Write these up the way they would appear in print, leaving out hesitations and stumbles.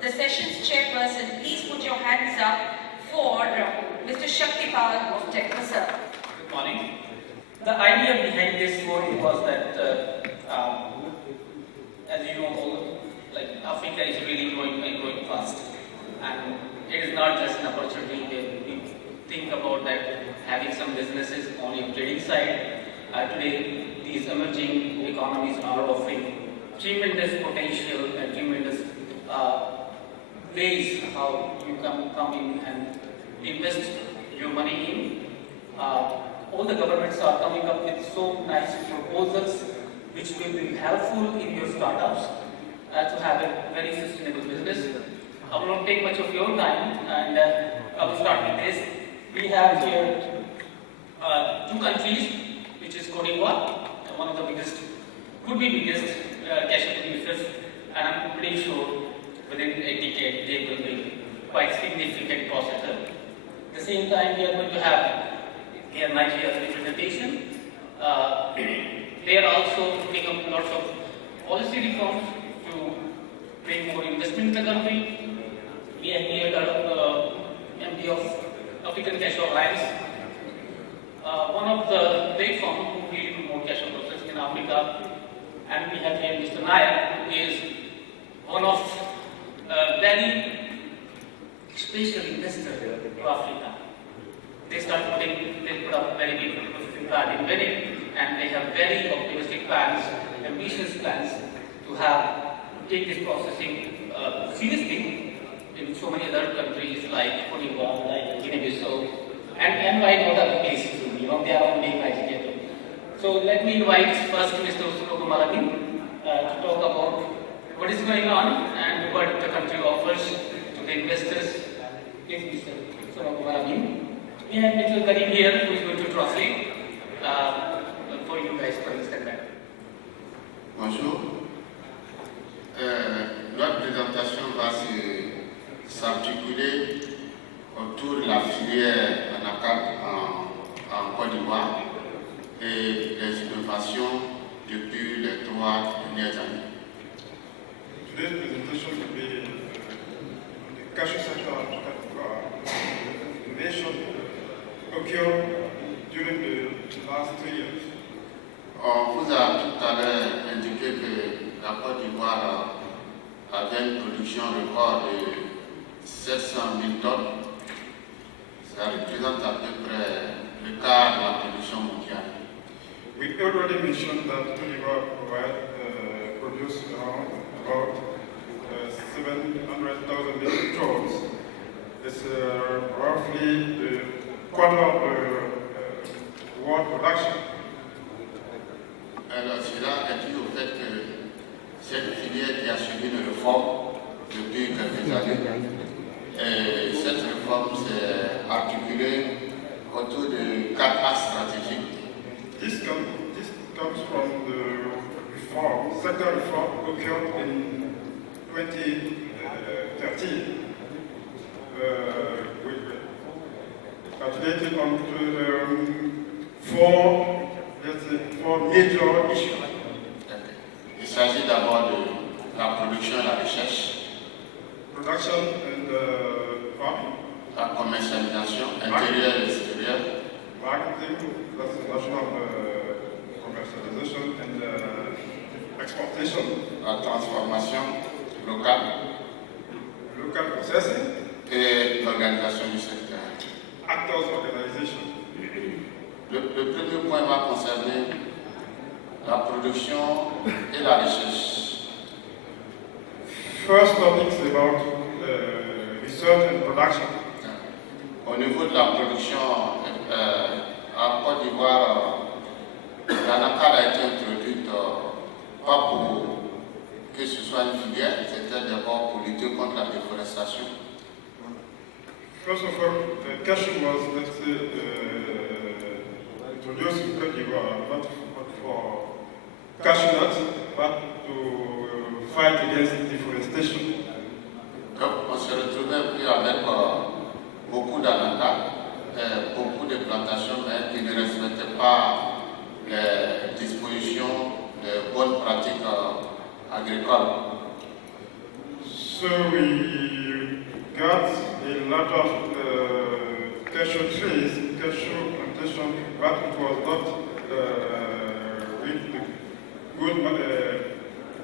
the session's chairperson, please put your hands up for Mr. Shaktipal of Technoserve. Good morning. The idea behind this forum was that, as you know, like Africa is really growing fast, and it is not just an opportunity. We think about that having some businesses on your trading side. Today, these emerging economies are offering tremendous potential and tremendous ways how you come in and invest your money in. All the governments are coming up with so nice proposals which will be helpful in your startups to have a very sustainable business. I will not take much of your time, and I will start with this. We have here two countries, which is Cote d'Ivoire, one of the biggest, could be biggest cashew producers, and I'm pretty sure within a decade they will be quite significant processor. At the same time, we are going to have here Nigeria's representation. They are also taking up lots of policy reforms to bring more investment in the country. We have here MD of African Cashew Alliance, one of the platforms who really promote cashew processing in Africa. And we have here Mr. Nayak, who is one of very special investors to Africa. They put up very big processing plant in Benin, and they have very optimistic plans, ambitious plans to take this processing seriously in so many other countries like Cote d'Ivoire, like Guinea-Bissau, and why not other places too. They are on being Nigeria too. So let me invite first Mr. Usulogo Malami to talk about what is going on and what the country offers to the investors. Please, Mr. Usulogo Malami. We have Mr. Karim here who is going to translate for you guys to understand that. Bonjour. Notre présentation va s'articuler autour de la filière anacarde en Côte d'Ivoire et les innovations depuis les 3 dernières années. Today's presentation will be on the cashew sector of Côte d'Ivoire. Innovation occurred during the last 2 years. On vous a tout à l'heure indiqué que la Côte d'Ivoire avait une production record de 700 000 tonnes. Ça représente à peu près le quart de la production mondiale. We already mentioned that Côte d'Ivoire produced about 700,000 metric tons. It's roughly the quarter of the world production. Alors cela est dû au fait que cette filière qui a subi une réforme depuis quelques années, et cette réforme s'est articulée autour de 4 axes stratégiques. This comes from the reform, sector reform occurred in 2013. Calculated on four major issues. Il s'agit d'abord de la production et la recherche, Production and farming, la commercialisation intérieure et extérieure, marketing, that's the national commercialization and exportation, la transformation locale local processing, et l'organisation du secteur. actors organization. Le premier point va concerner la production et la recherche. First topic is about research and production. Au niveau de la production, en Côte d'Ivoire, l'anacarde a été introduite pas pour que ce soit une filière, c'était d'abord pour lutter contre la déforestation. First of all, cashew was introduced in Côte d'Ivoire not for cashew nuts, but to fight against deforestation. Donc on se retrouvait plus avec beaucoup d'anacardes, beaucoup de plantations, mais qui ne respectaient pas les dispositions de bonnes pratiques agricoles. So we got a lot of cashew trees, cashew plantation, but it was not with good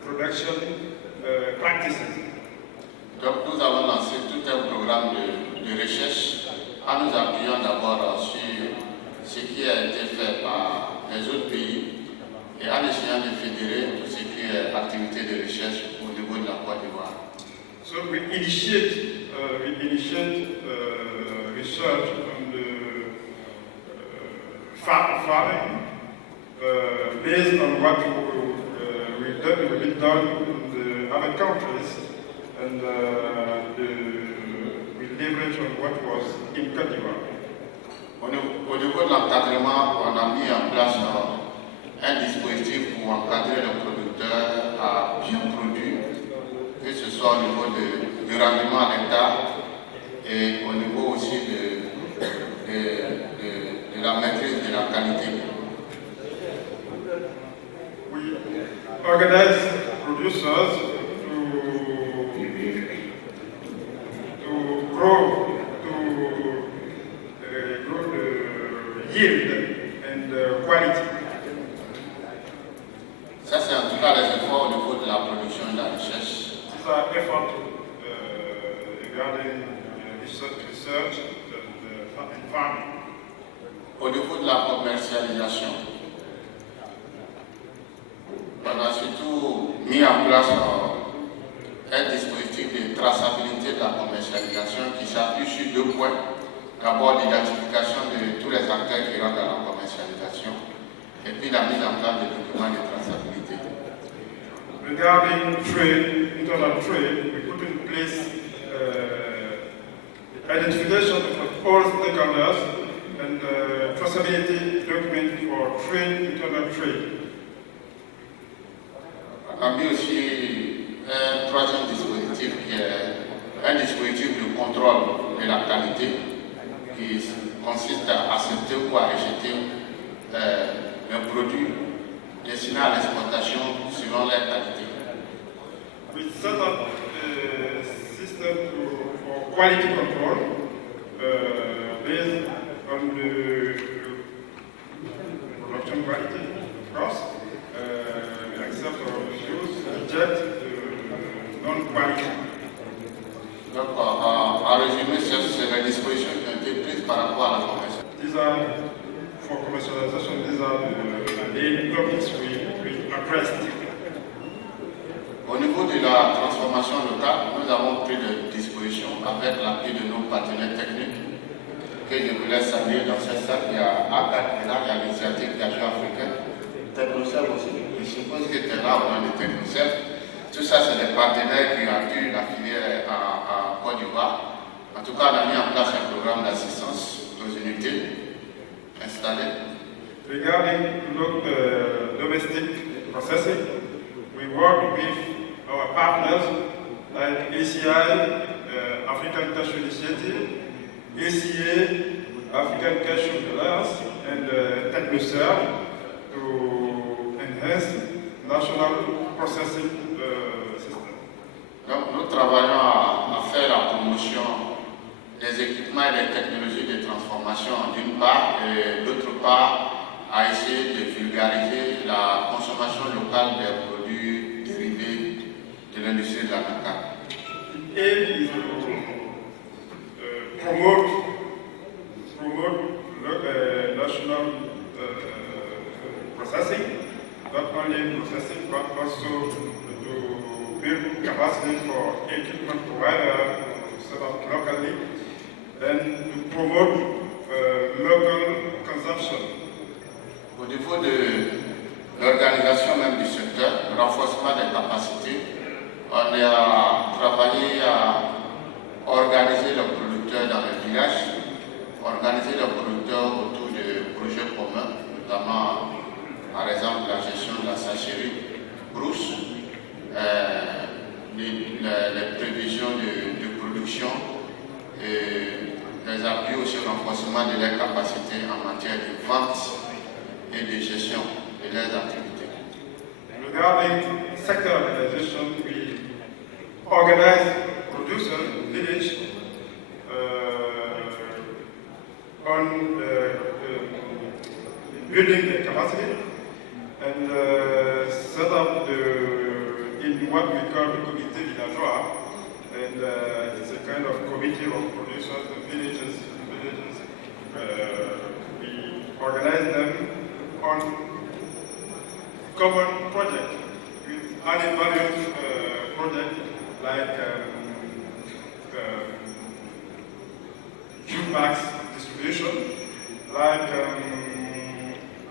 production practices. Donc nous avons lancé tout un programme de recherche en nous appuyant d'abord sur ce qui a été fait par les autres pays et en essayant de fédérer tout ce qui est activité de recherche au niveau de la Côte d'Ivoire. So we initiate research on the farming based on what we've been done in the other countries, and we leverage on what was in Côte d'Ivoire. Au niveau de l'encadrement, on a mis en place un dispositif pour encadrer le producteur à bien produire, que ce soit au niveau du rendement à l'hectare et au niveau aussi de la maîtrise de la qualité. We organize producers to grow the yield and quality. Ça, c'est en tout cas les efforts au niveau de la production et de la recherche. These are efforts regarding research and farming. Au niveau de la commercialisation, on a surtout mis en place un dispositif de traçabilité de la commercialisation qui s'appuie sur deux points. D'abord, l'identification de tous les acteurs qui rentrent dans la commercialisation et puis la mise en place des documents de traçabilité. Regarding trade, internal trade, we put in place identification of all stakeholders and traceability document for trade, internal trade. On a mis aussi un troisième dispositif qui est un dispositif de contrôle de la qualité qui consiste à accepter ou à rejeter un produit destiné à l'exportation selon leur qualité. We set up a system for quality control based on the production quality, of course. Accept or refuse, reject non-quality. Donc, en résumé, c'est les dispositions qui ont été prises par rapport à la commercialisation. These are, for commercialization, these are the main topics we addressed. Au niveau de la transformation locale, nous avons pris des dispositions avec l'appui de nos partenaires techniques que je voulais saluer dans cette salle. Il y a ACAT, il y a l'initiative Cajou africaine, Technocell aussi. Je suppose que tu es là au nom de Technocell. Tout ça, c'est des partenaires qui appuient la filière en Côte d'Ivoire. En tout cas, on a mis en place un programme d'assistance aux unités installées. Regarding domestic processing, we work with our partners like ACI, African Cashew Initiative, ACA, African Cashew Alliance, and Technocell to enhance national processing system. Donc, nous travaillons à faire la promotion des équipements et des technologies de transformation d'une part, et d'autre part, à essayer de vulgariser la consommation locale des produits dérivés de l'industrie de la cacao. The aim is to promote national processing, not only processing but also to build capacity for equipment provider set up locally and to promote local consumption. Au niveau de l'organisation même du secteur, le renforcement des capacités, on a travaillé à organiser les producteurs dans les villages, organiser les producteurs autour de projets communs, notamment par exemple la gestion de la sacherie, brousse, les prévisions de production et les appuis aussi au renforcement de leurs capacités en matière de vente et de gestion de leurs activités. Regarding sector organization, we organize producers village on building the capacity and set up in what we call the comité villageois, and it's a kind of committee of producers and villages. We organize them on common projects with added value projects like food bags distribution, like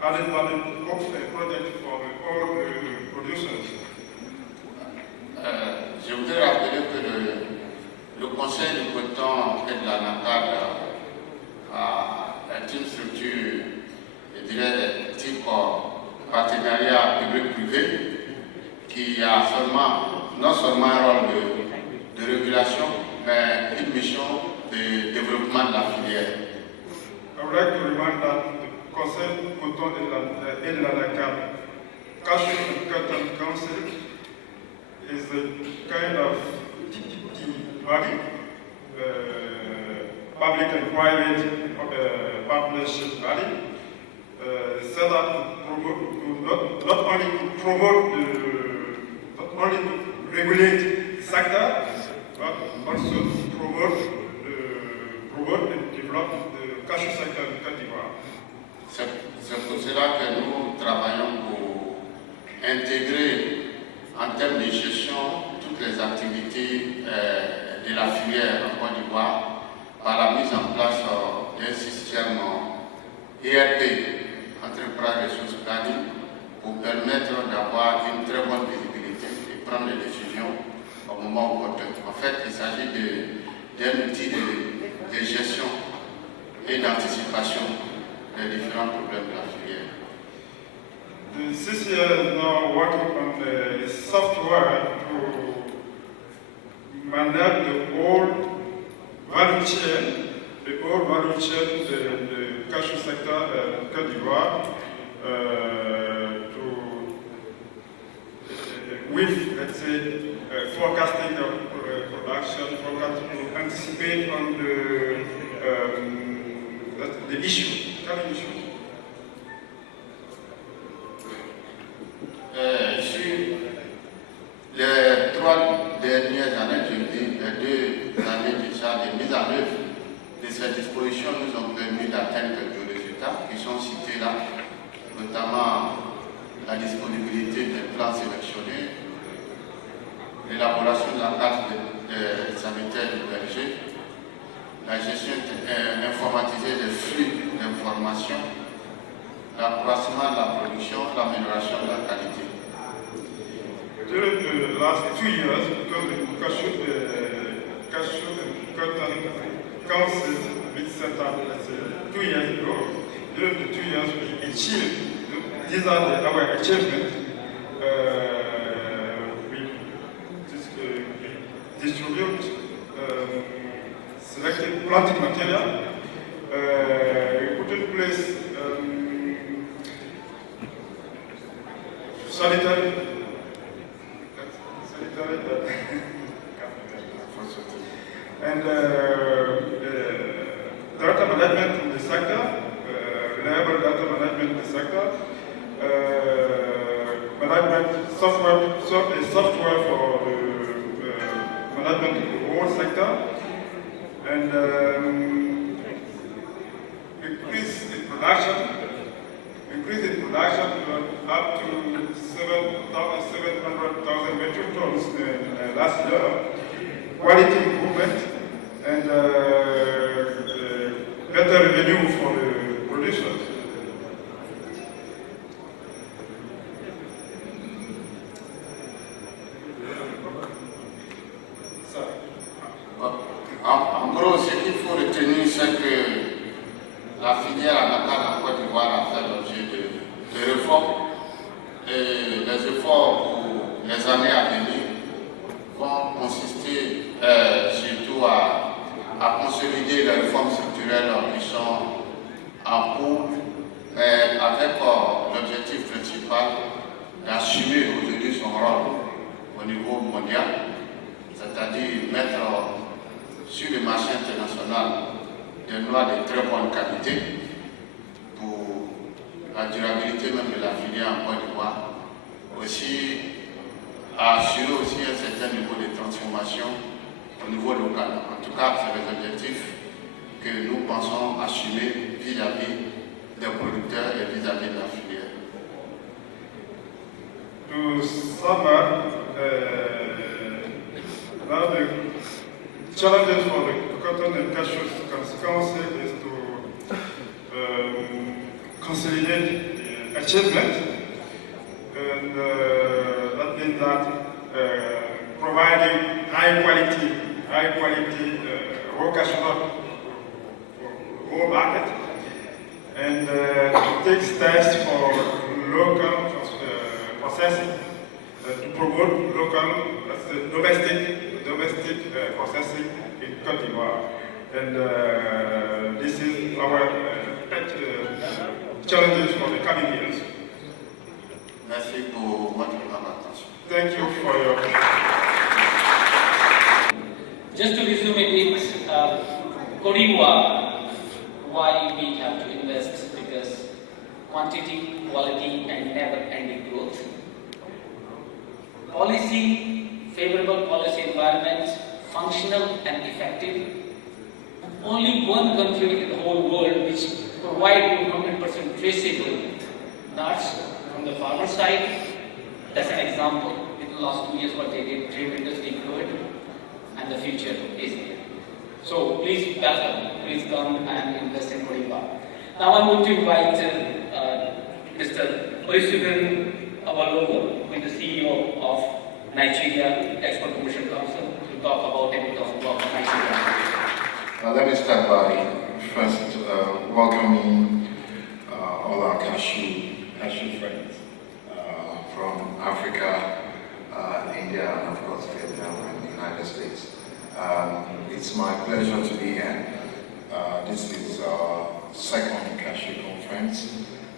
added value project for all producers. Je voudrais rappeler que le Conseil du coton et de la NACAD est une structure, je dirais, type partenariat public-privé qui a non seulement un rôle de régulation, mais une mission de développement de la filière. I would like to remind that the Conseil coton et de la NACAD, Cashew and Cotton Council, is a kind of TPP body, public and private partnership body, set up to not only to regulate sector, but also to promote and develop the cashew sector in Côte d'Ivoire. C'est pour cela que nous travaillons pour intégrer en termes de gestion toutes les activités de la filière en Côte d'Ivoire par la mise en place d'un système ERP, Enterprise Resource Planning, pour permettre d'avoir une très bonne visibilité et prendre des décisions au moment opportun. En fait, il s'agit d'un outil de gestion et d'anticipation des différents problèmes de la filière. The CCL is now working on the software to manage the whole value chain, the cashew sector in Côte d'Ivoire, with, let's say, forecasting of production, to anticipate on the issue, current issue. Sur les 3 dernières années, je dis les 2 années déjà de mise en œuvre de ces dispositions nous ont permis d'atteindre quelques résultats qui sont cités là, notamment la disponibilité des plans sélectionnés, l'élaboration de la carte sanitaire du berger, la gestion informatisée des flux d'informations, l'accroissement de la production, l'amélioration de la qualité. During the last 2 years, because the cashew and cotton council which set up, let's say, 2 years ago, during the 2 years we achieved, these are our achievements. We distribute selected planting material, we put in place sanitary and data management in the sector, reliable data management in the sector, management software for the management of the whole sector, and increase in production up to 700,000 metric tons last year, quality improvement, and better revenue for the producers. En gros, ce qu'il faut retenir, c'est que la filière anacarde en Côte d'Ivoire a fait l'objet de réformes, et les efforts pour les années à venir vont consister surtout à consolider les réformes structurelles qui sont en cours, mais avec l'objectif principal d'assumer aujourd'hui son rôle au niveau mondial. c'est-à-dire mettre sur le marché international des noix de très bonne qualité pour la durabilité même de la filière en Côte d'Ivoire. Aussi, assurer aussi un certain niveau de transformation au niveau local. En tout cas, c'est les objectifs que nous pensons assumer vis-à-vis des producteurs et vis-à-vis de la filière. To sum up, now the challenges for the cotton and cashew council is to consolidate the achievement, and that means that providing high quality raw cashew nut for all market, and to take steps for local processing, to promote local, domestic processing in Côte d'Ivoire. And this is our challenges for the coming years. Merci pour votre attention. Thank you for your. Just to resume a bit, Côte d'Ivoire, why we have to invest? Because quantity, quality, and never-ending growth. Policy, favorable policy environment, functional and effective. Only one country in the whole world which provides 100% traceable nuts from the farmer side. That's an example. In the last 2 years, what they did tremendously good, and the future is there. So please welcome, please come and invest in Côte d'Ivoire. Now I'm going to invite Mr. Olusegun Awolowo, who is the CEO of Nigeria Export Promotion Council, to talk about a bit of Nigeria. Let me start by first welcoming all our cashew friends from Africa, India, and of course Vietnam and the United States. It's my pleasure to be here. This is our second cashew conference.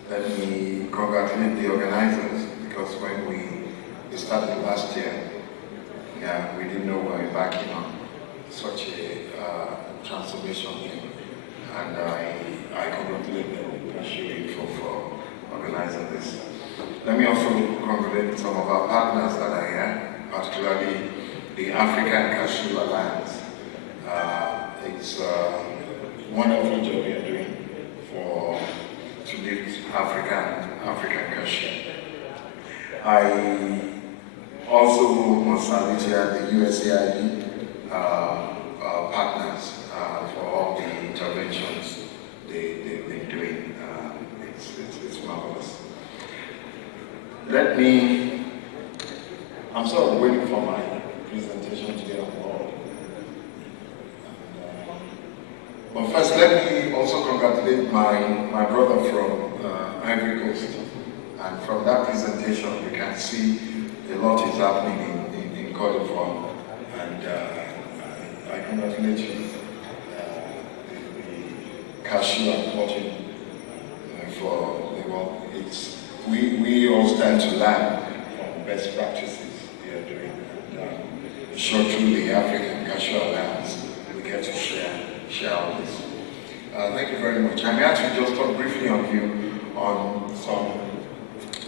Let me congratulate the organizers, because when we started last year, we didn't know we were embarking on such a transformation thing, and I congratulate the cashew for organizing this. Let me also congratulate some of our partners that are here, particularly the African Cashew Alliance. It's a wonderful job we are doing to lift African cashew. I also must salute the USAID partners for all the interventions they've been doing. It's marvelous. I'm sort of waiting for my presentation to get on board. But first, let me also congratulate my brother from Ivory Coast. And from that presentation, you can see a lot is happening in Côte d'Ivoire. And I congratulate you, the cashew and cotton, for the work. We all stand to learn from best practices they are doing. And sure, through the African Cashew Alliance, we get to share all this. Thank you very much. I'm here to just talk briefly on some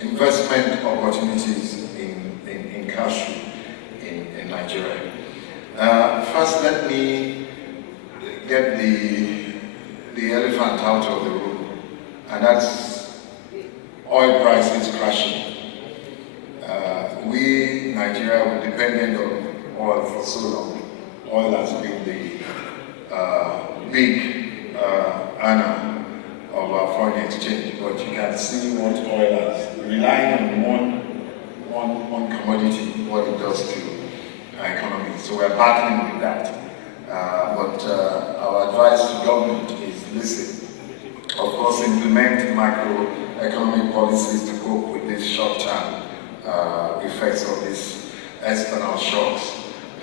investment opportunities in cashew in Nigeria. First, let me get the elephant out of the room, and that's oil prices crashing. We, Nigeria, were dependent on oil for so long. Oil has been the big earner of our foreign exchange, but you can see what oil is. Relying on one commodity, what it does to our economy. So we're battling with that. But our advice to government is listen. Of course, implement macroeconomic policies to cope with these short-term effects of these external shocks,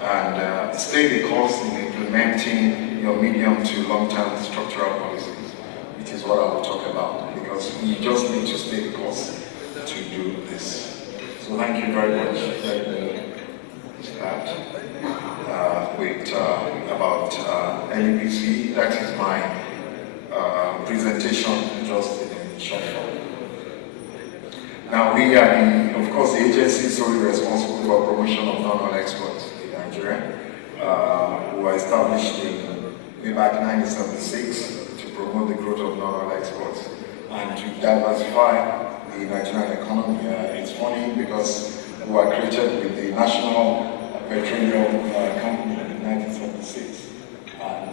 and stay the course in implementing your medium to long-term structural policies, which is what I will talk about, because we just need to stay the course to do this. So thank you very much. start with about NEPC. That is my presentation just in short form. Now we are of course, the agency solely responsible for promotion of non-oil exports in Nigeria. We were established way back in 1976 to promote the growth of non-oil exports and to diversify the Nigerian economy. It's funny because we were created with the National Petroleum Company in 1976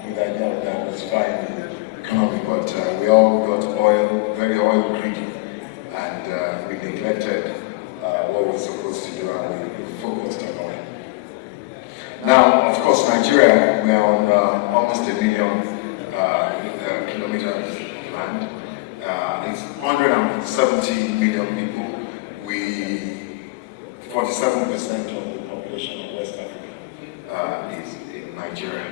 with the idea of diversifying the economy, but we all got oil, very oil greedy, and we neglected what we were supposed to do, and we focused on oil. Now, of course, Nigeria, we are on almost 1 million kilometers of land. It's 170 million people. 47% of the population of West Africa is in Nigeria.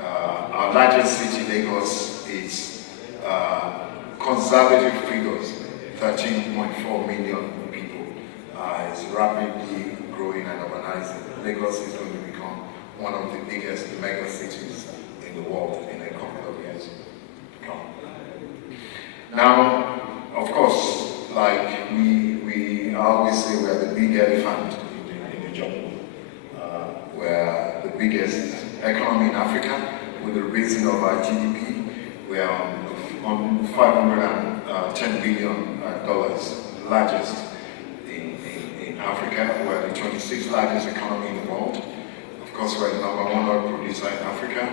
Our largest city, Lagos, is conservative figures, 13.4 million people. It's rapidly growing and urbanizing. Lagos is going to become one of the biggest mega cities in the world in a couple of years to come. Now, of course, like we always say, we are the big elephant in the jungle. We're the biggest economy in Africa with a raising of our GDP. We are on $510 billion, largest in Africa. We're the 26th largest economy in the world. Of course, we're the #1 oil producer in Africa.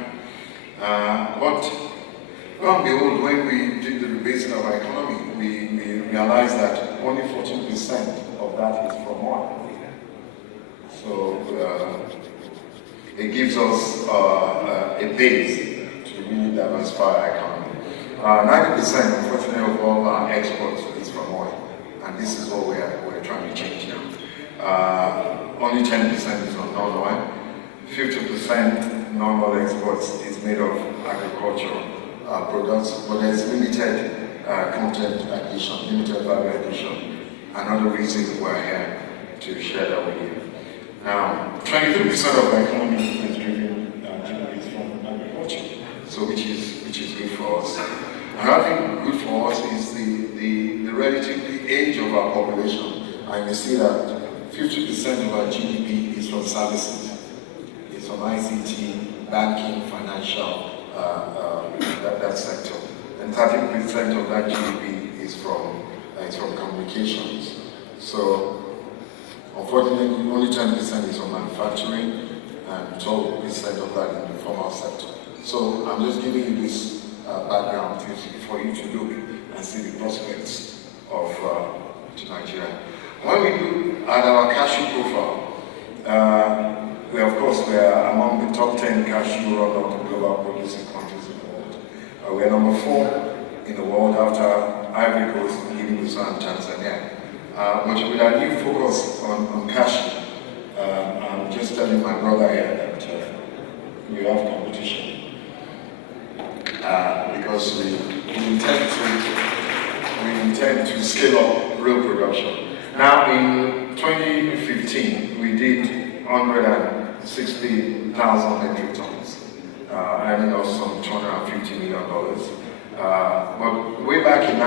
But lo and behold, when we did the rebasing of our economy, we realized that only 14% of that is from oil. So it gives us a base to really diversify our economy. 90%, unfortunately, of all our exports is from oil, and this is what we're trying to change now. Only 10% is on non-oil. 50% non-oil exports is made of agricultural products, but there's limited content addition, limited value addition. Another reason we're here to share that with you. Now, 23% of the economy is driven from agriculture, so which is good for us. Another thing good for us is the relatively age of our population. And you see that 50% of our GDP is from services. It's from ICT, banking, financial, that sector. And 30% of that GDP is from communications. So, unfortunately, only 10% is from manufacturing, and 12% of that in the formal sector. So, I'm just giving you this background for you to look and see the prospects of Nigeria. When we look at our cashew profile, we are among the top 10 cashew roundup global producing countries in the world. We are number 4 in the world after Ivory Coast, Guinea-Bissau, and Tanzania. But with our new focus on cashew, I'm just telling my brother here that we have competition. Because we intend to scale up real production. Now, in 2015, we did 160,000 metric tons, earning us some $250 million. But way back in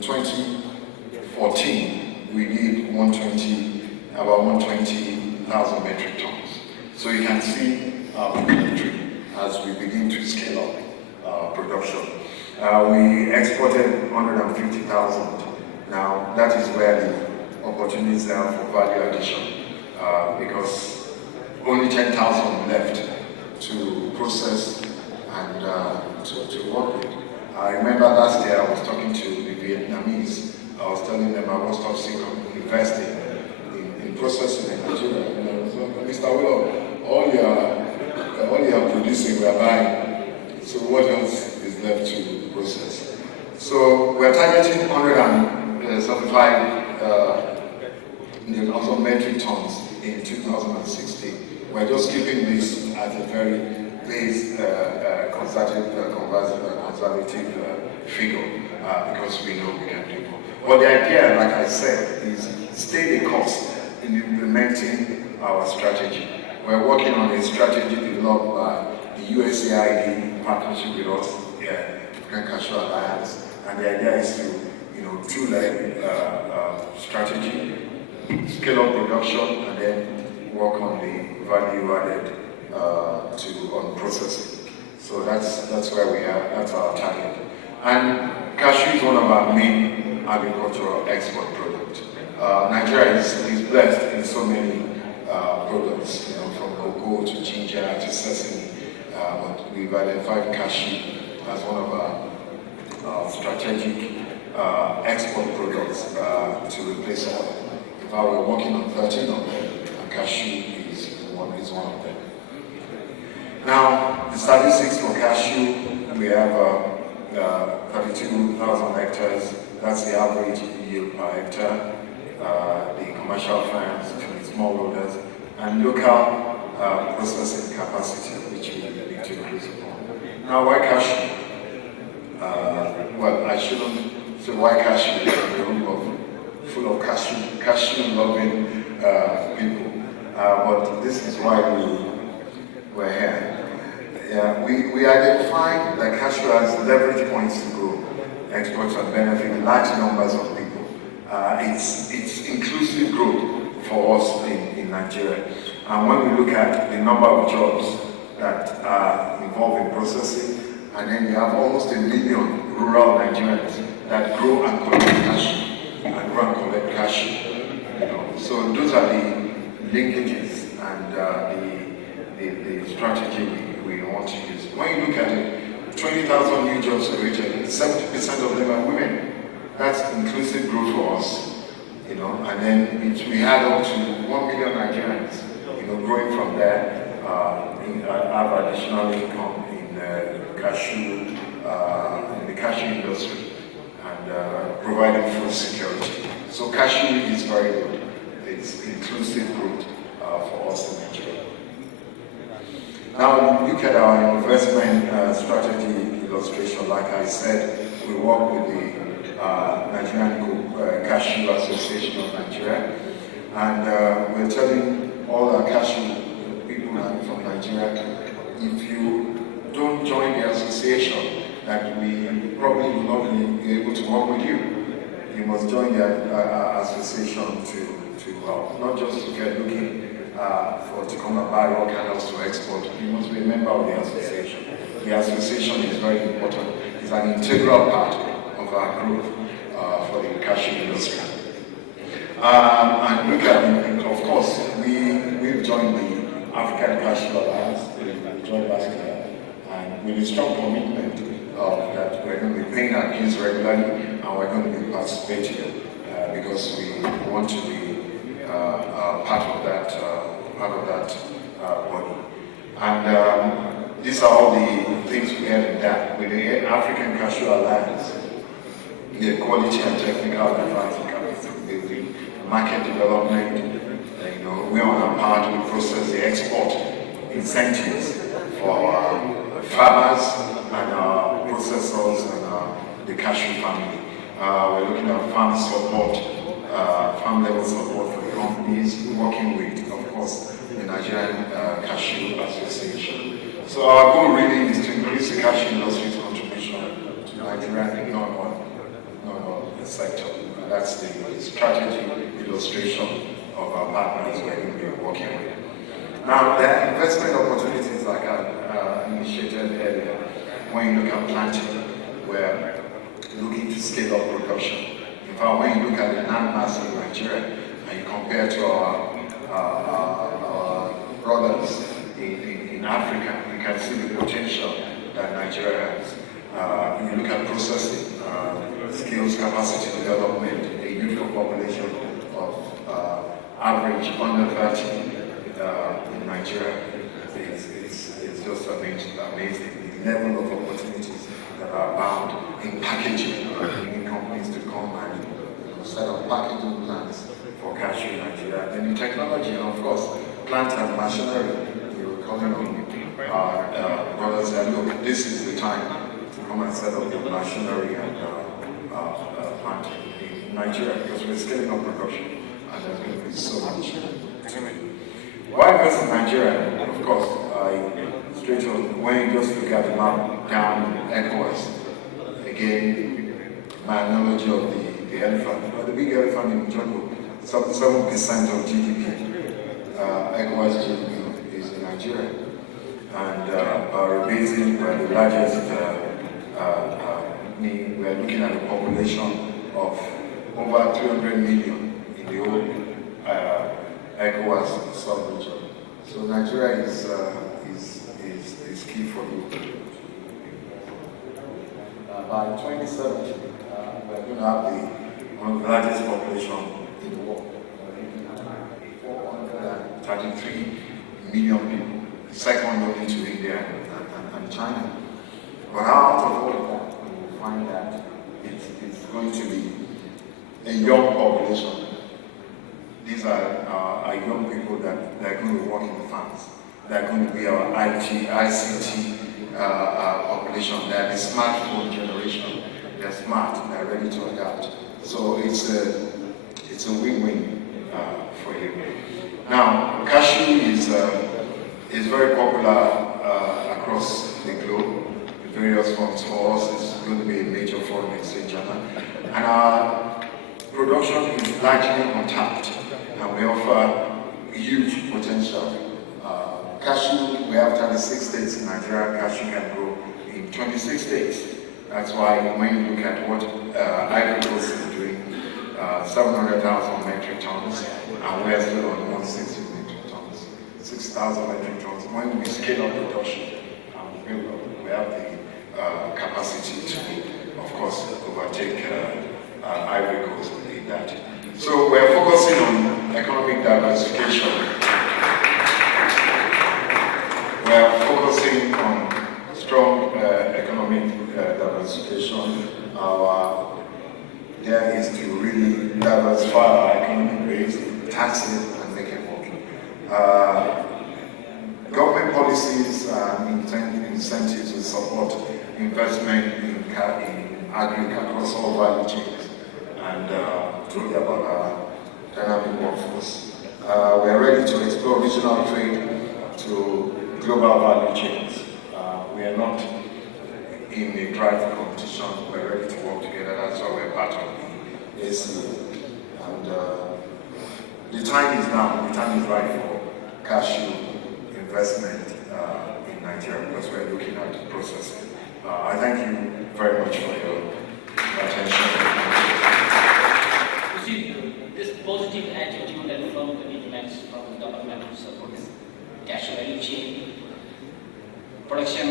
2014, we did about 120,000 metric tons. So you can see our trajectory as we begin to scale up production. We exported 150,000. Now, that is where the opportunities are for value addition, because only 10,000 left to process and to work with. I remember last year I was talking to the Vietnamese. I was telling them I was investing in processing in Nigeria. So, Mr. Willow, all you are producing, we are buying. So what else is left to process? So we're targeting 175 metric tons in 2016. We're just keeping this at a very base, conservative figure because we know we can do more. But the idea, like I said, is stay the cost in implementing our strategy. We're working on a strategy developed by the USAID in partnership with us, African Cashew Alliance, and the idea is to, two-leg strategy, scale up production, and then work on the value added on processing. So that's where we are. That's our target. And cashew is one of our main agricultural export products. Nigeria is blessed in so many products, from cocoa to ginger to sesame. But we've identified cashew as one of our strategic export products to replace oil. In fact, we're working on 13 of them, and cashew is one of them. Now, the statistics for cashew, we have 32,000 hectares. That's the average yield per hectare. The commercial farms, the smallholders, and local processing capacity, which we need to increase upon. Now, why cashew? Well, I shouldn't say why cashew. We're a room full of cashew-loving people. But this is why we're here. We identified that cashew has leverage points to grow, exports and benefit large numbers of people. It's inclusive growth for us in Nigeria. And when we look at the number of jobs that are involved in processing, and then you have almost 1 million rural Nigerians that grow and collect cashew, So those are the linkages and the strategy we want to use. When you look at it, 20,000 new jobs created, 70% of them are women. That's inclusive growth for us, and then we had up to 1 million Nigerians, growing from there, have additional income in the cashew industry, and providing food security. So cashew is very good. It's inclusive growth for us in Nigeria. Now, look at our investment strategy illustration. Like I said, we work with the Nigerian Cashew Association of Nigeria, and we're telling all our cashew people from Nigeria, if you don't join the association, that we probably will not be able to work with you. You must join the association to help, not just to get looking to come and buy raw kernels to export. You must be a member of the association. The association is very important. It's an integral part of our growth for the cashew industry. And look at, of course, we've joined the African Cashew Alliance, we joined last year, and with a strong commitment that we're going to be paying our dues regularly, and we're going to be participating because we want to be part of that body. And these are all the things we have in that. With the African Cashew Alliance, the quality and technical advice and capability, market development, we're on our part to process the export incentives for our farmers and our processors and the cashew family. We're looking at farm support, farm level support for the companies, working with, of course, the Nigerian Cashew Association. So our goal really is to increase the cashew industry's contribution to Nigerian non-oil sector. And that's the strategy illustration of our partners we're going to be working with. Now, there are investment opportunities like I initiated earlier. When you look at planting, we're looking to scale up production. In fact, when you look at the land mass in Nigeria and you compare to our brothers in Africa, you can see the potential that Nigeria has. You look at processing, skills, capacity development, a youthful population of average under 30 in Nigeria. It's just amazing. The level of opportunities that are abound in packaging, bringing companies to come and set up packaging plants for cashew in Nigeria. Then the technology, and of course, plant and machinery. We were calling on our brothers and look, this is the time to come and set up the machinery and plant in Nigeria because we're scaling up production and there's going to be so much to it. Why invest in Nigeria? Of course, straight on, when you just look at the map down ECOWAS, again, my analogy of the elephant, the big elephant in the jungle, 7% of GDP, ECOWAS GDP is in Nigeria. And our basin, we're the largest, we're looking at a population of over 300 million in the whole ECOWAS sub-region. So Nigeria is key for you. By 2070, we're going to have one of the largest population in the world. 433 million people, second only to India and China. But out of all of that, we will find that it's going to be a young population. These are young people that are going to work in the farms. They're going to be our ICT population. They're the smartphone generation. They're smart. They're ready to adapt. So it's a win-win for you. Now, cashew is very popular across the globe in various forms. For us, it's going to be a major foreign exchange earner. And our production is largely untapped, and we offer huge potential. Cashew, we have 36 states in Nigeria. Cashew can grow in 26 states. That's why when you look at what Ivory Coast is doing, 700,000 metric tons, and we're still on 160 metric tons, 6,000 metric tons. When we scale up production, we have the capacity to, of course, overtake Ivory Coast in that. So we're focusing on economic diversification. We're focusing on strong economic diversification. Our idea is to really diversify our economic base, tax it, and make it work. Government policies and incentives will support investment in agri across all value chains, and talk about our dynamic workforce. We are ready to explore regional trade to global value chains. We are not in a drive competition. We're ready to work together. That's why we're part of the ACE. And the time is now. The time is right for cashew investment in Nigeria, because we're looking at processing. I thank you very much for your attention. You see, this positive attitude and firm commitments from the government to support this cashew value chain, production,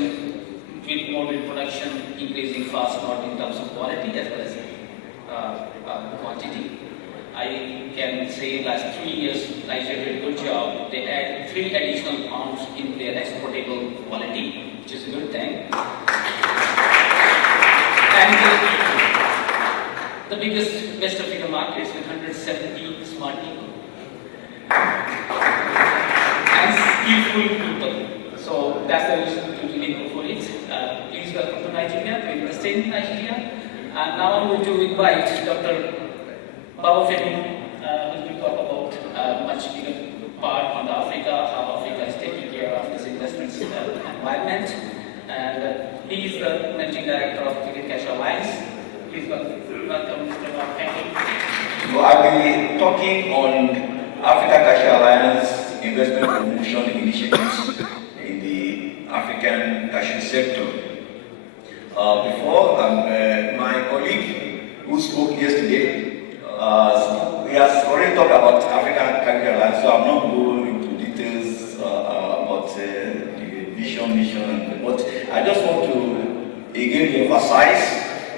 with more with production increasing fast, not in terms of quality as well as quantity. I can say last 3 years, Nigeria did a good job. They had 3 additional pounds in their exportable quality, which is a good thing. And the biggest West African markets with 170 smart people and skillful people. So that's the reason to really go for it. Please welcome to Nigeria, to invest in Nigeria. And now I'm going to invite Dr. Babafemi, who will talk about much bigger part on Africa, how Africa is taking care of this investment environment. And he is the Managing Director of African Cashew Alliance. Please welcome Mr. Babafemi. So I'll be talking on Africa Cashew Alliance investment promotion initiatives in the African cashew sector. Before, my colleague who spoke yesterday, he has already talked about African Cashew Alliance, so I'm not going into details about the vision, mission, but I just want to again emphasize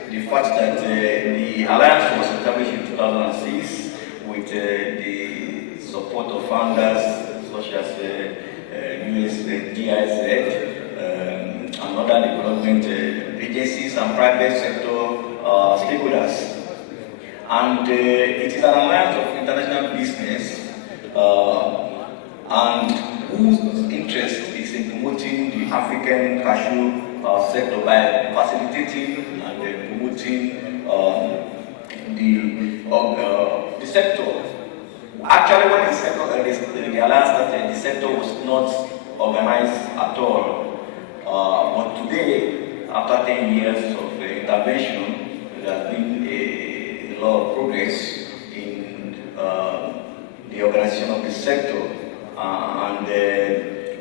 the fact that the alliance was established in 2006 with the support of founders such as GIZ, and other development agencies and private sector stakeholders. And it is an alliance of international business and whose interest is in promoting the African cashew sector by facilitating and promoting the sector Actually, when the sector, the alliance started, the sector was not organized at all. But today, after 10 years of intervention, there has been a lot of progress in the organization of the sector, and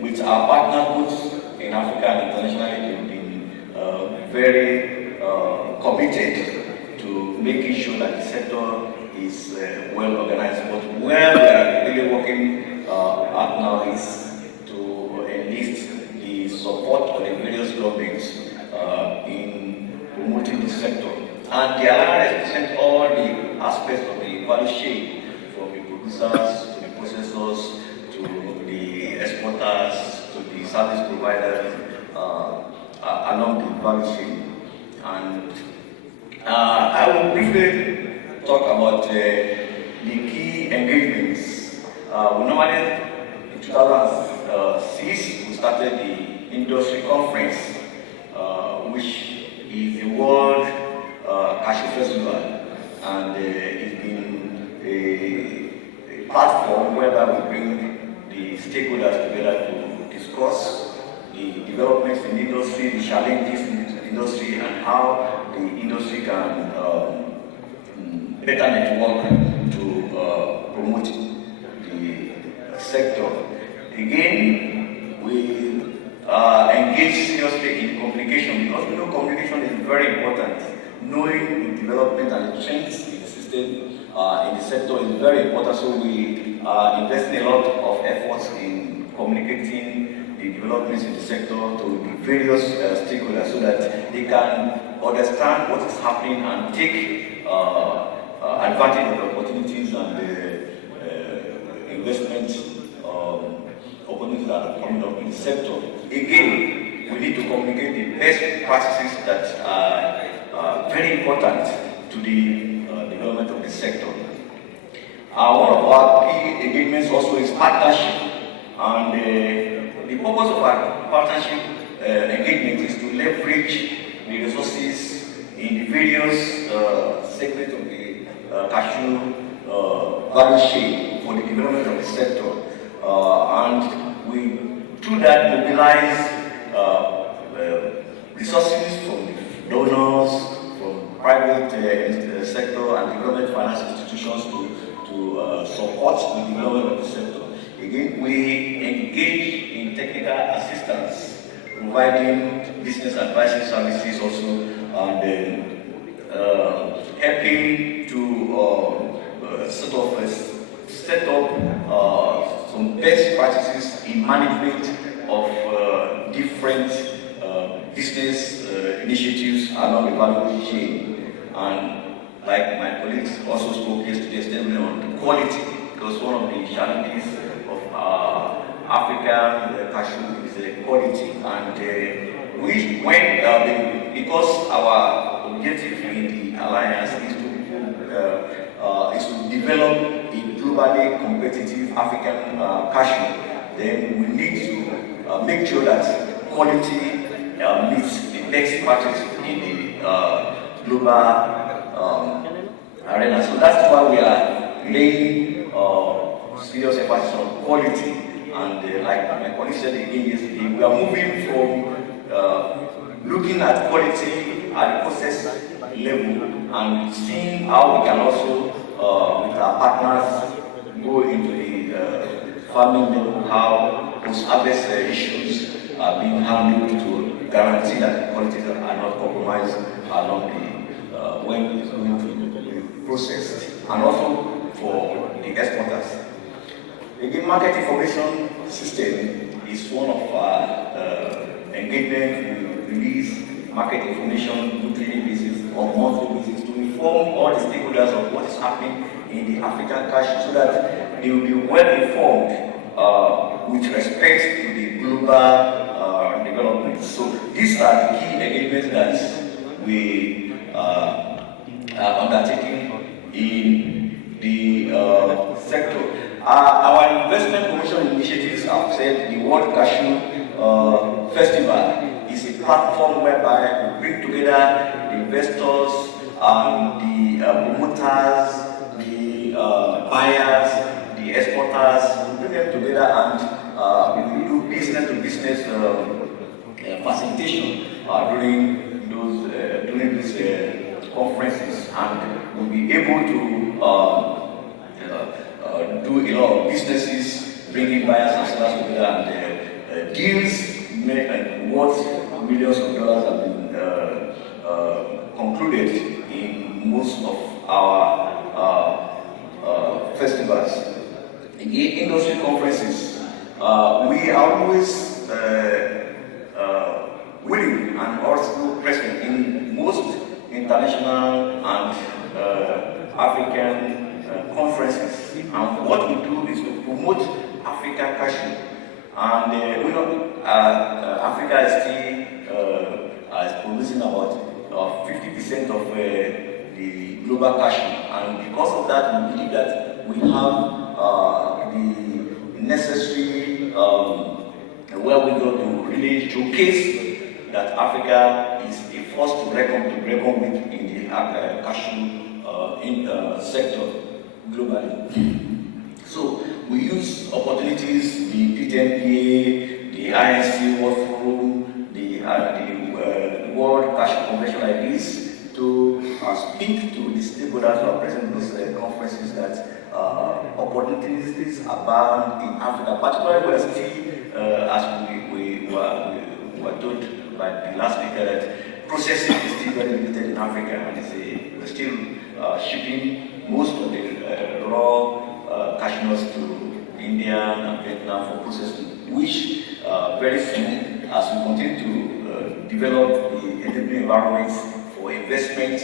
with our partners both in Africa and internationally, we've been very committed to making sure that the sector is well organized. But where we are really working at now is to enlist the support of the various governments in promoting the sector. And the alliance represents all the aspects of the value chain, from the producers to the processors to the exporters to the service providers along the value chain. And I will briefly talk about the key engagements. We normally, in 2006, we started the industry conference, which is the World Cashew Festival, and it's been a platform whereby we bring the stakeholders together to discuss the developments in the industry, the challenges in the industry, and how the industry can better network to promote the sector. Again, we engage seriously in communication, because we know communication is very important. Knowing the development and the trends in the system in the sector is very important. So we are investing a lot of efforts in communicating the developments in the sector to the various stakeholders, so that they can understand what is happening and take advantage of the opportunities and the investment opportunities that are coming up in the sector. Again, we need to communicate the best practices that are very important to the development of the sector. One of our key engagements also is partnership, and the purpose of our partnership engagement is to leverage the resources in the various segments of the cashew value chain for the development of the sector, and we, through that, mobilize resources from donors, from private sector and government finance institutions to support the development of the sector. Again, we engage in technical assistance, providing business advisory services also, and helping to set up some best practices in management of different business initiatives along the value chain. And like my colleagues also spoke yesterday, extensively on quality, because one of the challenges of Africa cashew is quality, and because our objective in the alliance is to develop a globally competitive African cashew, then we need to make sure that quality meets the best practice in the global arena. So that's why we are laying serious emphasis on quality. And like my colleague said again yesterday, we are moving from looking at quality at the process level and seeing how we can also, with our partners, go into the farming level, how post-harvest issues are being handled to guarantee that the qualities are not compromised along the when it's going to be processed, and also for the exporters. Again, market information system is one of our engagement. We release market information on daily basis or monthly basis to inform all the stakeholders of what is happening in the African cashew, so that they will be well informed with respect to the global development. So these are the key engagements that we are undertaking in the sector. Our investment promotion initiatives, I've said, the World Cashew Festival is a platform whereby we bring together the investors, the promoters, the buyers, exporters, we bring them together and we do business-to-business facilitation during these conferences, and we'll be able to do a lot of businesses, bringing buyers and sellers together, and deals worth millions of dollars have been concluded in most of our festivals. Again, industry conferences, we are always willing and also present in most international and African conferences. And what we do is to promote African cashew. And we know Africa is still producing about 50% of the global cashew. And because of that, we believe that we have the necessary wherewithal to really showcase that Africa is a force to reckon with in the cashew sector globally. So we use opportunities, the PTNPA, the INC World Forum, the World Cashew Convention like this, to speak to the stakeholders who are present in these conferences that opportunities abound in Africa, particularly where still, as we were told by the last speaker, that processing is still very limited in Africa, and we're still shipping most of the raw cashew nuts to India and Vietnam for processing, which very soon, as we continue to develop the enabling environments for investment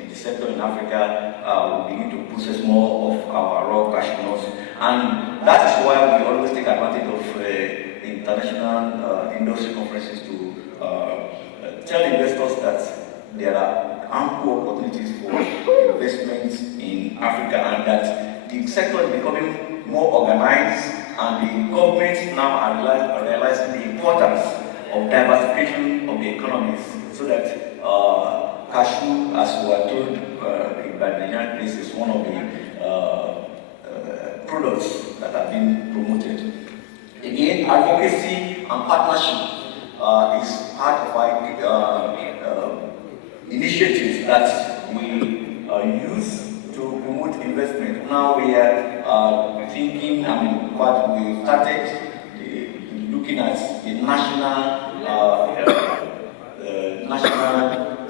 in the sector in Africa, we'll begin to process more of our raw cashew nuts. And that is why we always take advantage of international industry conferences to tell investors that there are ample opportunities for investments in Africa, and that the sector is becoming more organized, and the governments now are realizing the importance of diversification of the economies, so that cashew, as we are told by the United States, is one of the products that are being promoted. Again, advocacy and partnership is part of our initiatives that we use to promote investment. Now we are thinking, what we started looking at the national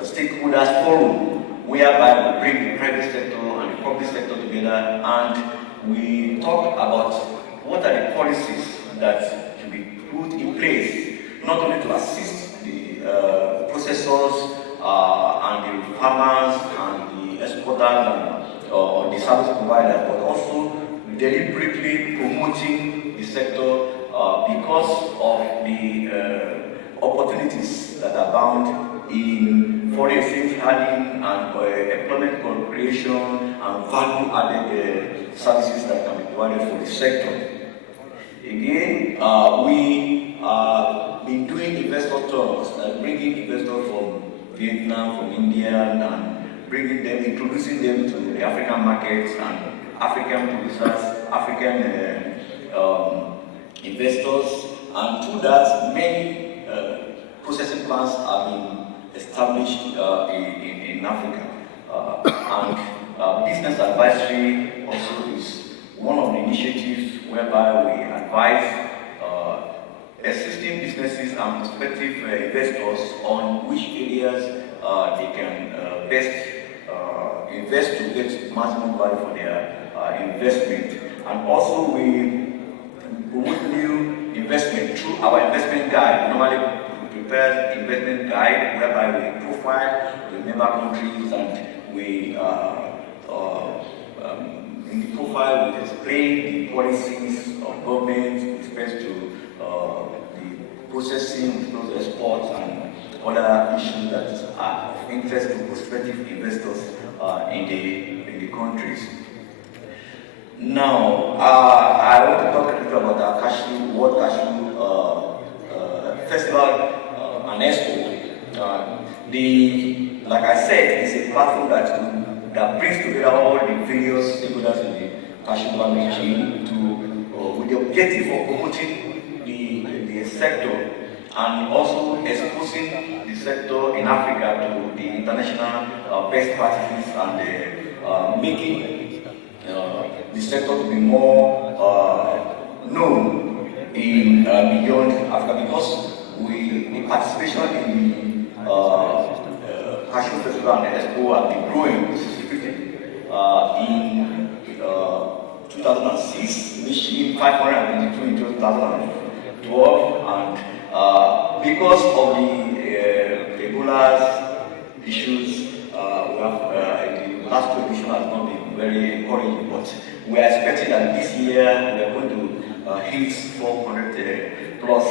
stakeholders forum, whereby we bring the private sector and the public sector together, and we talk about what are the policies that should be put in place, not only to assist the processors and the farmers and the exporters or the service providers, but also deliberately promoting the sector because of the opportunities that are bound in foreign exchange handling and employment creation and value-added services that can be provided for the sector. Again, we have been doing investor tours, bringing investors from Vietnam, from India, and bringing them, introducing them to the African markets and African producers, African investors, and through that, many processing plants have been established in Africa. And business advisory also is one of the initiatives whereby we advise existing businesses and prospective investors on which areas they can best invest to get maximum value for their investment. And also we promote new investment through our investment guide. We normally prepare investment guide whereby we profile the member countries, and we in the profile we explain the policies of government with respect to the processing, exports, and other issues that are of interest to prospective investors in the countries. Now, I want to talk a little about our cashew, World Cashew Festival and Expo. Like I said, it's a platform that brings together all the various stakeholders in the cashew value chain to the objective of promoting the sector and also exposing the sector in Africa to the international best practices and making the sector to be more known in beyond Africa, because the participation in the Cashew Festival and Expo has been growing in 2006, reaching 522 in 2012, and because of the Ebola issues, we have the last two edition has not been very encouraging, but we are expecting that this year we are going to hit 400 plus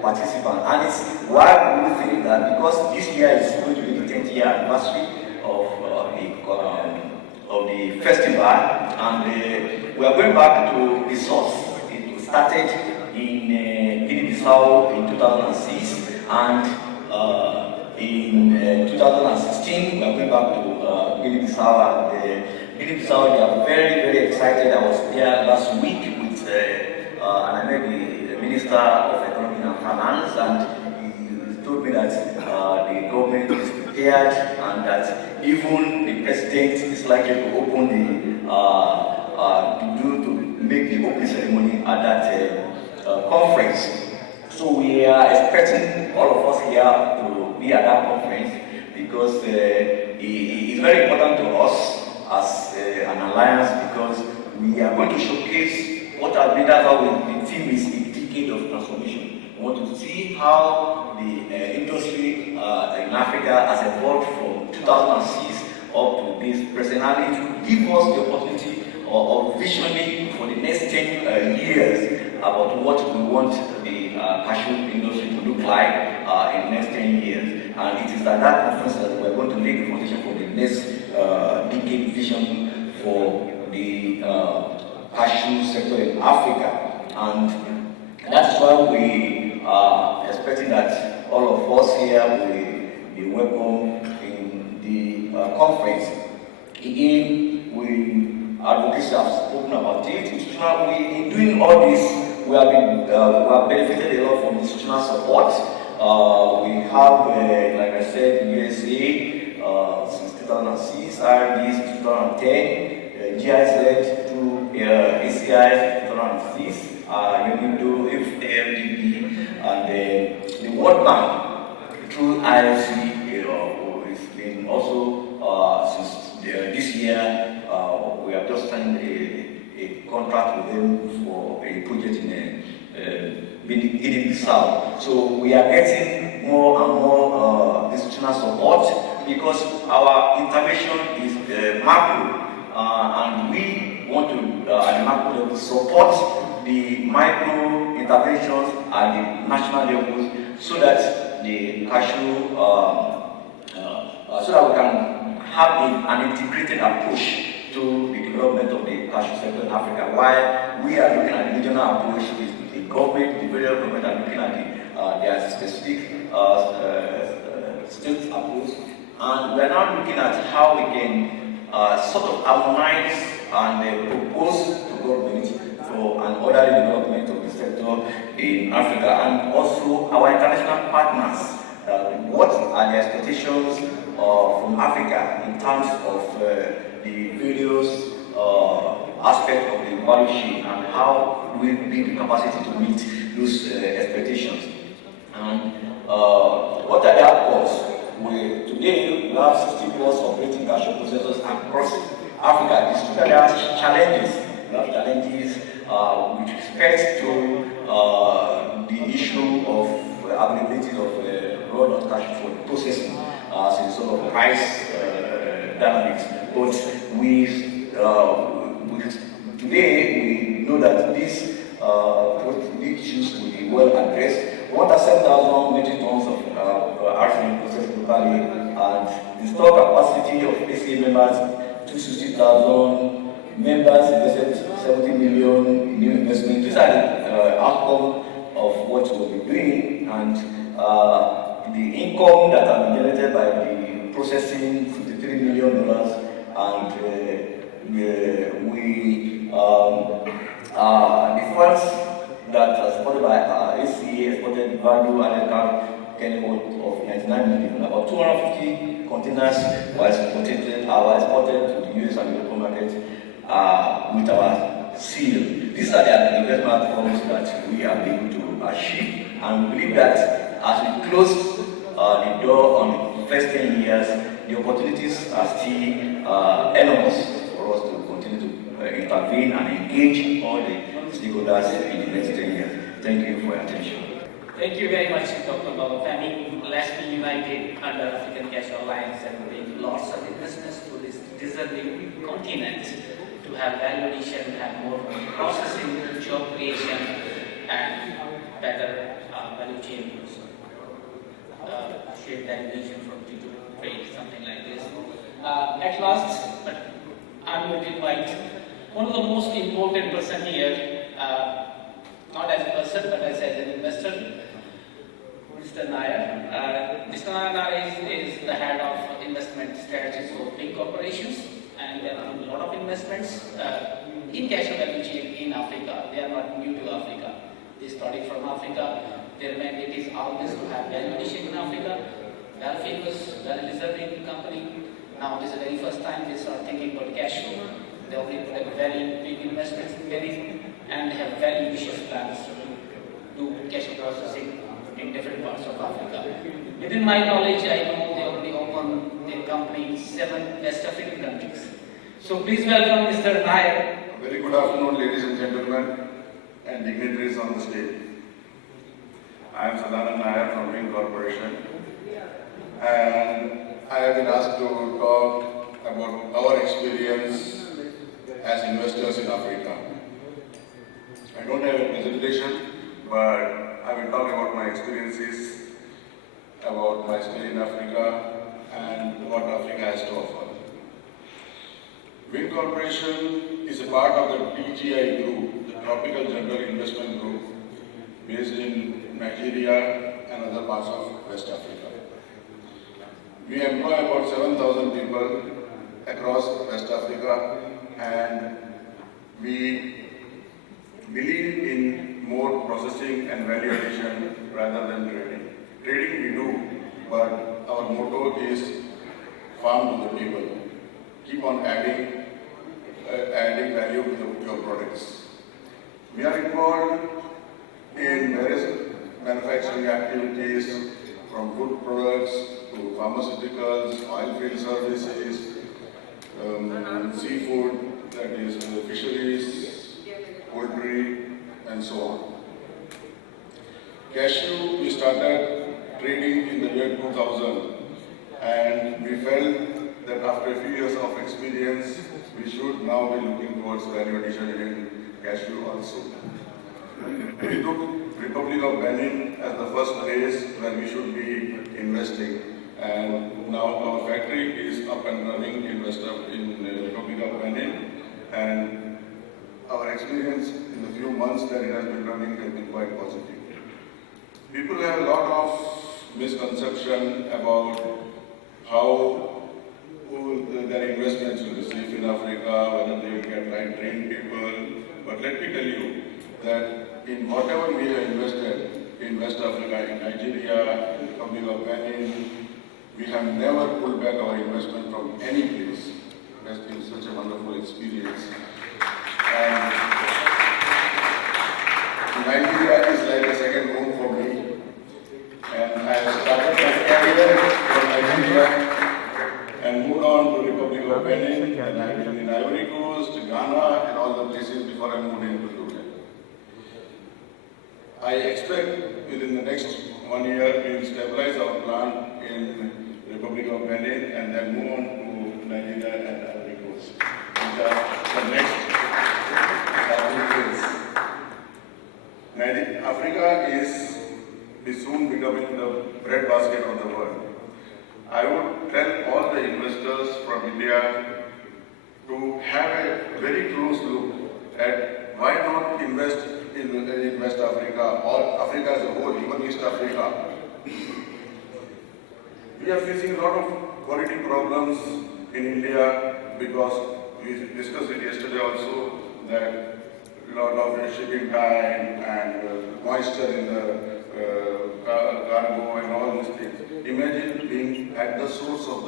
participants, and it's why we think that because this year is going to be the 10th year anniversary of the festival, and we are going back to the source. It started in Guinea-Bissau in 2006, and in 2016 we are going back to Guinea-Bissau, and Guinea-Bissau, they are very, very excited. I was there last week with and I met the Minister of Economy and Finance, and he told me that the government is prepared and that even the president is likely to open to make the opening ceremony at that conference. So we are expecting all of us here to be at that conference, because it is very important to us as an alliance, because we are going to showcase what our leaders are with. The theme is a decade of transformation. We want to see how the industry in Africa has evolved from 2006 up to this present, and it will give us the opportunity of visioning for the next 10 years about what we want the cashew industry to look like in the next 10 years. And it is at that conference that we are going to lay the foundation for the next decade vision for the cashew sector in Africa. And that's why we are expecting that all of us here will be welcome in the conference. Again, we advocacy have spoken about it. In doing all this, we have benefited a lot from institutional support. We have, like I said, USA since 2006, IRD since 2010, GIZ through ACI 2006, UNIDO, AFDB, and the World Bank through IFC. It's been also since this year. We have just signed a contract with them for a project in Guinea-Bissau. So we are getting more and more institutional support, because our intervention is macro, and we want to, at the macro level, support the micro interventions at the national levels, so that the cashew, so that we can have an integrated approach to the development of the cashew sector in Africa. While we are looking at the regional approach, the government, the federal government are looking at their specific state approach, and we are now looking at how we can sort of harmonize and propose to government for an orderly development of the sector in Africa, and also our international partners. What are the expectations from Africa in terms of the various aspects of the value chain, and how do we build the capacity to meet those expectations? And what are the outcomes? Today we have 60 plus operating cashew processors across Africa. It's true that there are challenges. We have challenges with respect to the issue of availability of raw nut cashew for processing, since sort of price dynamics. But today we know that these issues will be well addressed. We want 7,000 metric tons of arsenal processed locally, and the store capacity of ACA members 260,000 members invested 70 million in new investment. These are the outcome of what we'll be doing, and the income that has been generated by the processing $53 million, and we The funds that are supported by ACA exported value added chemical of 99 million. About 250 containers were exported to the US and European market with our seal. These are the investment outcomes that we are able to achieve, and we believe that as we close the door on the first 10 years, the opportunities are still enormous for us to continue to intervene and engage all the stakeholders in the next 10 years. Thank you for your attention. Thank you very much, Dr. Babafemi. Let's be united under African Cash Alliance and bring lots of investments to this deserving continent to have value addition, have more processing, job creation, and better value chain. Shape that vision from T to trade, something like this. At last, but I'm going to invite one of the most important person here, not as a person, but as an investor, Mr. Nair. Mr. Nair is the head of investment strategies for big corporations, and there are a lot of investments in cash value chain in Africa. They are not new to Africa. They started from Africa. Their mandate is always to have value addition in Africa. Well famous, well deserving company. Now this is the very first time they start thinking about cash flow. They already put a very big investments in it, and they have very ambitious plans to do cash processing in different parts of Africa. Within my knowledge, I know they already opened their company in 7 West African countries. So please welcome Mr. Nair. Very good afternoon, ladies and gentlemen, and dignitaries on the stage. I am Sadanand Nair from Wing Corporation, and I have been asked to talk about our experience as investors in Africa. I don't have a presentation, but I will talk about my experiences, about my stay in Africa, and what Africa has to offer. Wing Corporation is a part of the TGI Group, the Tropical General Investment Group, based in Nigeria and other parts of West Africa. We employ about 7,000 people across West Africa, and we believe in more processing and value addition rather than trading. Trading we do, but our motto is farm to the table. Keep on adding value to your products. We are involved in various manufacturing activities, from food products to pharmaceuticals, oil field services, seafood, that is fisheries, poultry, and so on. Cashew, we started trading in the year 2000, and we felt that after a few years of experience, we should now be looking towards value addition in cashew also. We took Republic of Benin as the first place where we should be investing, and now our factory is up and running in Republic of Benin, and our experience in the few months that it has been running has been quite positive. People have a lot of misconception about how their investments will be safe in Africa, whether they will get right trained people. But let me tell you that in whatever we have invested in West Africa, in Nigeria, in the Republic of Benin, we have never pulled back our investment from any place. It has been such a wonderful experience. And Nigeria is like a second home for me. And I started my career from Nigeria and moved on to Republic of Benin, and I've been in Ivory Coast, Ghana, and all the places before I moved into Dubai. I expect within the next 1 year we will stabilize our plant in Republic of Benin and then move on to Nigeria and Ivory Coast. The next phase. Africa is soon becoming the breadbasket of the world. I would tell all the investors from India to have a very close look at why not invest in West Africa or Africa as a whole, even East Africa. We are facing a lot of quality problems in India because we discussed it yesterday also that lot of shipping time and moisture in the cargo and all these things. Imagine being at the source of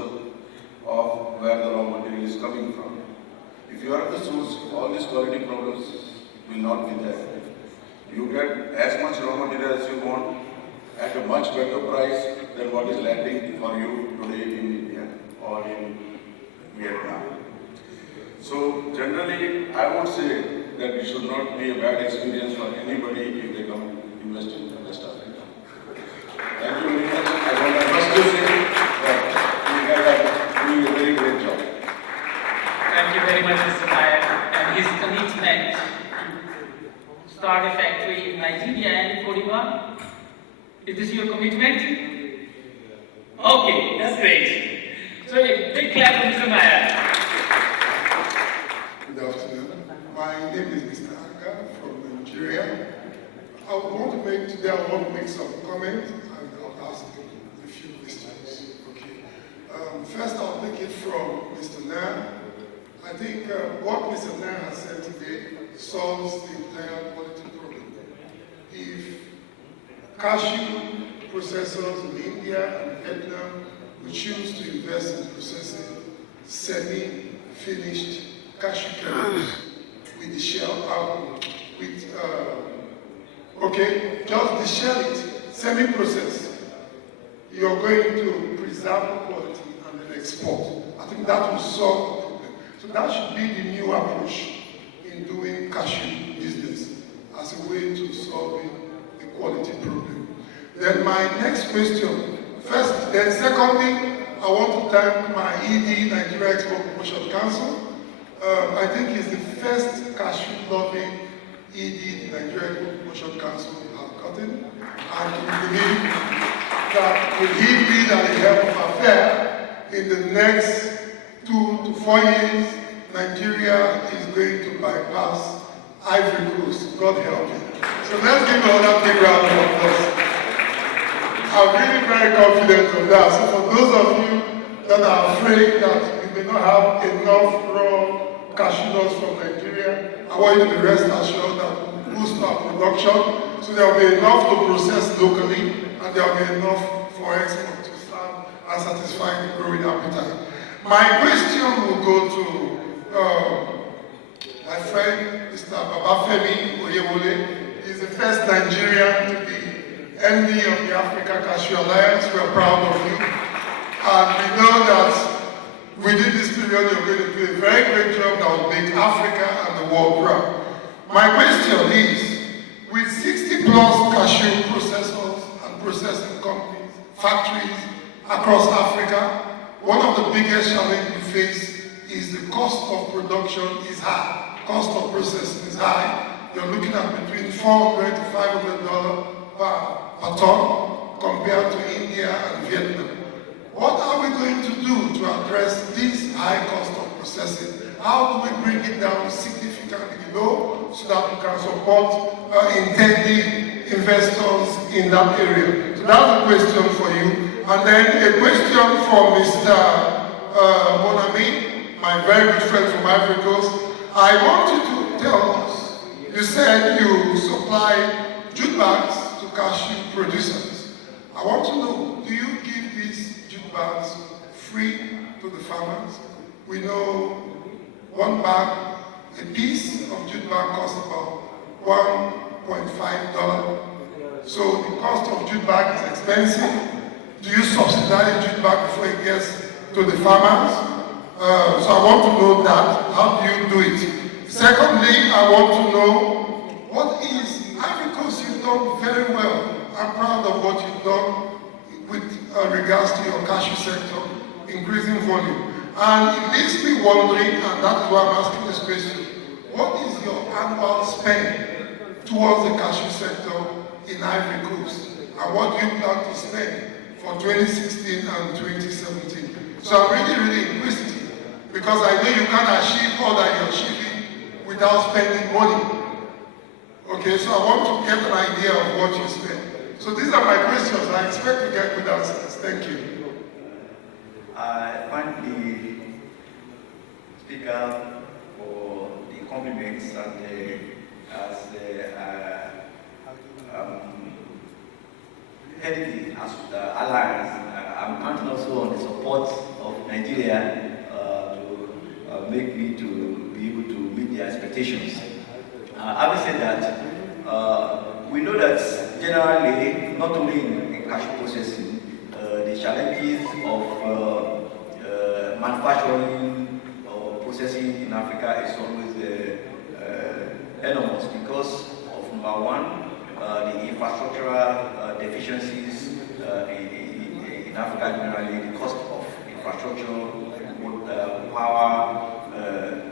where the raw material is coming from. If you are at the source, all these quality problems will not be there. You get as much raw material as you want at a much better price than what is landing for you today in India or in Vietnam. So generally, I would say that it should not be a bad experience for anybody if they come invest in West Africa. Thank you very much. I must say that you guys are doing a very great job. Thank you very much, Mr. Nayak, and his commitment to start a factory in Nigeria and Cote d'Ivoire. Is this your commitment? Okay, that's great. So a big clap for Mr. Nayak. Good afternoon. My name is Mr. Anga from Nigeria. I want to make some comments and I'll ask a few questions. Okay. First, I'll take it from Mr. Nair. I think what Mr. Nair has said today solves the entire quality problem. If cashew processors in India and Vietnam will choose to invest in processing semi-finished cashew kernels with the shell out, just deshell it, semi-processed, you're going to preserve the quality and then export. I think that will solve the problem. So that should be the new approach in doing cashew business as a way to solving the quality problem. Then my next question, secondly, I want to thank my ED, Nigeria Export Promotion Council. I think it's the first cashew-loving ED the Nigeria Export Promotion Council has gotten. And we believe that with him being at the helm of affair, in the next 2 to 4 years, Nigeria is going to bypass Ivory Coast. God help me. So let's give another big round of applause. I'm really very confident of that. So for those of you that are afraid that we may not have enough raw cashew nuts from Nigeria, I want you to be rest assured that we'll boost our production. So there will be enough to process locally and there will be enough for export to serve and satisfy the growing appetite. My question will go to my friend, Mr. Babafemi Oyewole. He's the first Nigerian to be MD of the Africa Cashew Alliance. We are proud of you. And we know that within this period, you're going to do a very great job that will make Africa and the world proud. My question is, with 60 plus cashew processors and processing companies, factories across Africa, one of the biggest challenges we face is the cost of production is high. Cost of processing is high. You're looking at between $400 to $500 per ton compared to India and Vietnam. What are we going to do to address this high cost of processing? How do we bring it down significantly low so that we can support intending investors in that area? So that's a question for you. And then a question for Mr. Monami, my very good friend from Ivory Coast. I want you to tell us, you said you supply jute bags to cashew producers. I want to know, do you give these jute bags free to the farmers? We know one bag, a piece of jute bag costs about $1.5. So the cost of jute bag is expensive. Do you subsidize jute bag before it gets to the farmers? So I want to know that. How do you do it? Secondly, I want to know what is Ivory Coast. You've done very well. I'm proud of what you've done with regards to your cashew sector, increasing volume. And it leaves me wondering, and that's why I'm asking this question, what is your annual spend towards the cashew sector in Ivory Coast? And what do you plan to spend for 2016 and 2017? So I'm really inquisitive, because I know you can't achieve all that you're achieving without spending money. Okay, so I want to get an idea of what you spend. So these are my questions. I expect to get good answers. Thank you. I thank the speaker for the compliments and as heading the alliance, I'm counting also on the support of Nigeria to make me to be able to meet their expectations. Having said that, we know that generally, not only in cashew processing, the challenges of manufacturing or processing in Africa is always enormous because of number one, the infrastructural deficiencies in Africa generally, the cost of infrastructure, power,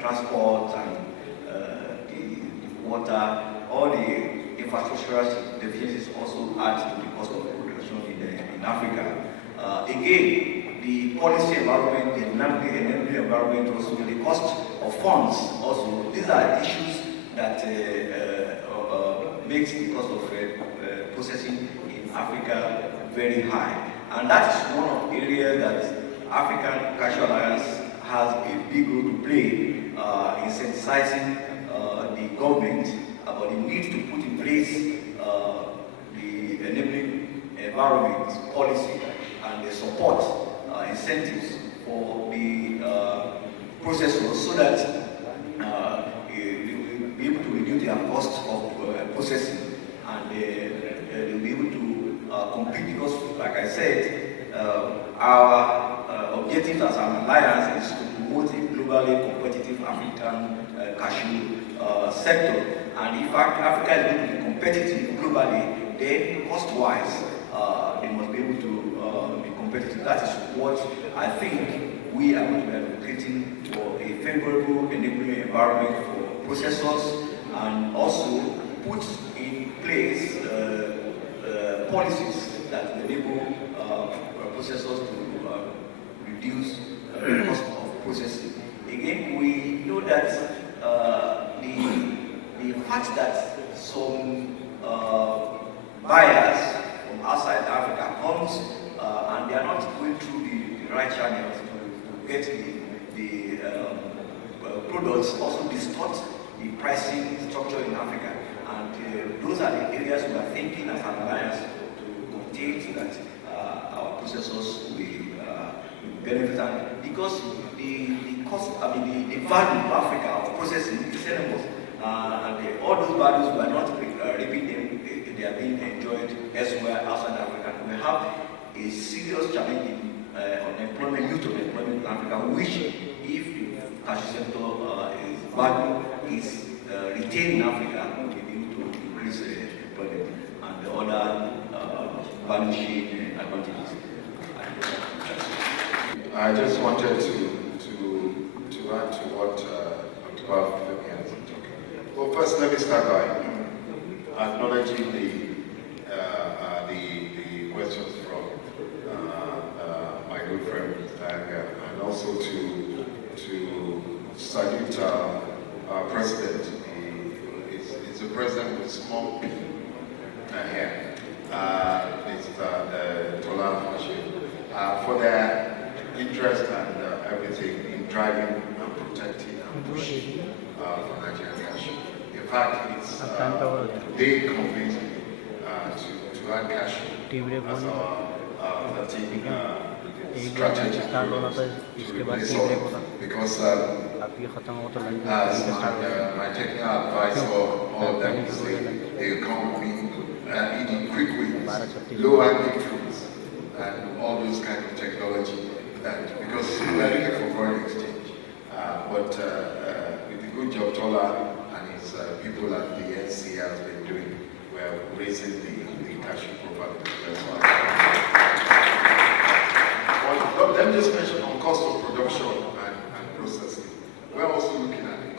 transport, and the water, all the infrastructural deficiencies also add to the cost of production in Africa. Again, the policy environment, the enabling environment, also the cost of funds, also these are issues that makes the cost of processing in Africa very high. And that is one of the areas that African Cashew Alliance has a big role to play in sensitizing the government about the need to put in place the enabling environment policy and the support incentives for the processors so that they will be able to reduce their cost of processing and they will be able to compete because, like I said, our objective as an alliance is to promote a globally competitive African cashew sector. And if Africa is going to be competitive globally, then cost-wise, they must be able to be competitive. That is what I think we are going to be advocating for, a favorable enabling environment for processors, and also put in place policies that enable processors to reduce the cost of processing. Again, we know that the fact that some buyers from outside Africa comes and they are not going through the right channels to get the products also distort the pricing structure in Africa. And those are the areas we are thinking as an alliance to contain so that our processors will benefit. And because the cost, the value of Africa of processing is enormous. And all those values we are not reaping them, they are being enjoyed elsewhere outside Africa. We have a serious challenge in unemployment, youth unemployment in Africa, which if the cashew sector value is retained in Africa, we will be able to increase employment and the other value chain advantages. I just wanted to add to what Dr. Bafemi has been talking. Well, first let me start by acknowledging the questions from my good friend and also to salute our president. He's a president with small p here. Mr. Tola Fashe, for their interest and everything in driving and protecting and pushing for Nigerian cashew. In fact, it's they convinced me to add cashew as our strategic to replace oil, because as my technical advice for all of them is they come with me eating quick wins, low hanging fruits, and all those kind of technology. Because we're looking for foreign exchange, but with the good job Tola and his people at the NC has been doing, we're raising the cashew profile. Well, let me just mention on cost of production and processing. We're also looking at it.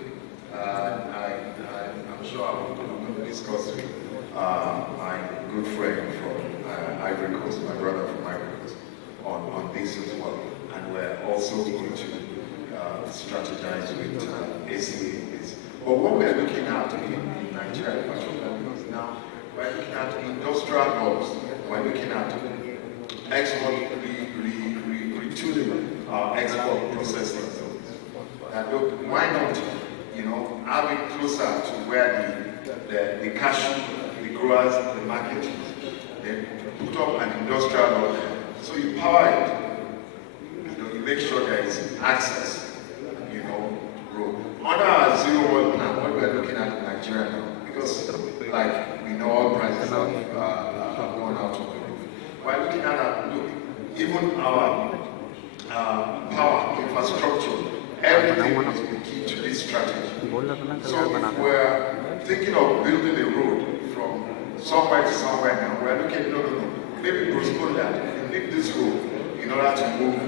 I'm sure I will discuss with my good friend from Ivory Coast, my brother from Ivory Coast, on this as well. And we're also going to strategize with ACA. But what we're looking at in Nigeria, because now we're looking at industrial hubs, we're looking at export retooling export processing. And look, why not, have it closer to where the cashew, the growers, the market, then put up an industrial law there. So you power it, you make sure there is access, road. Under our 0-1 plan, what we're looking at in Nigeria now, because like we know all prices have gone out of the roof. We're looking at even our power infrastructure, everything is the key to this strategy. So if we're thinking of building a road from somewhere to somewhere now, we're looking, no, maybe postpone that. We need this road in order to move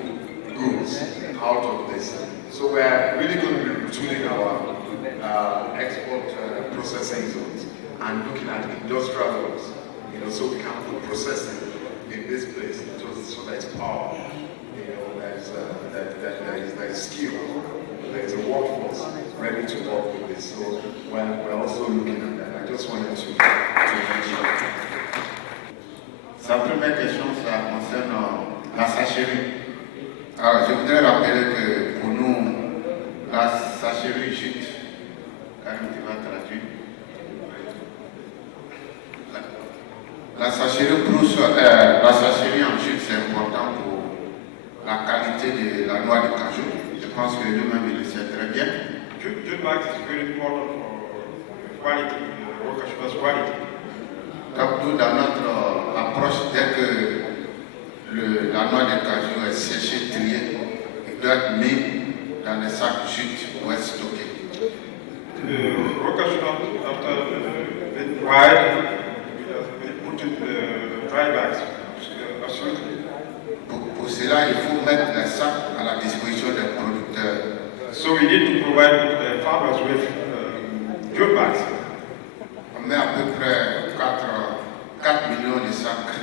goods out of this. So we're really going to be retooling our export processing zones and looking at industrial zones, so we can put processing in this place, so there's power, there is skill, there is a workforce ready to work with this. So we're also looking at that. I just wanted to mention. Sa première question, ça concerne la sachérie. Alors, je voudrais rappeler que pour nous, la sachérie jute, Karim, tu vas traduire. La sachérie en jute, c'est important pour la qualité de la noix de cajou. Je pense que lui-même, il le sait très bien. Jute bags is very important for quality, raw cashew quality. Donc, nous, dans notre approche, dès que la noix de cajou est séchée, triée, il doit être mis dans des sacs jute pour être stocké. Raw cashew nut, after being dried, we put in the dry bags. Absolutely. Pour cela, il faut mettre les sacs à la disposition des producteurs. So we need to provide the farmers with jute bags. On met à peu près 4 millions de sacs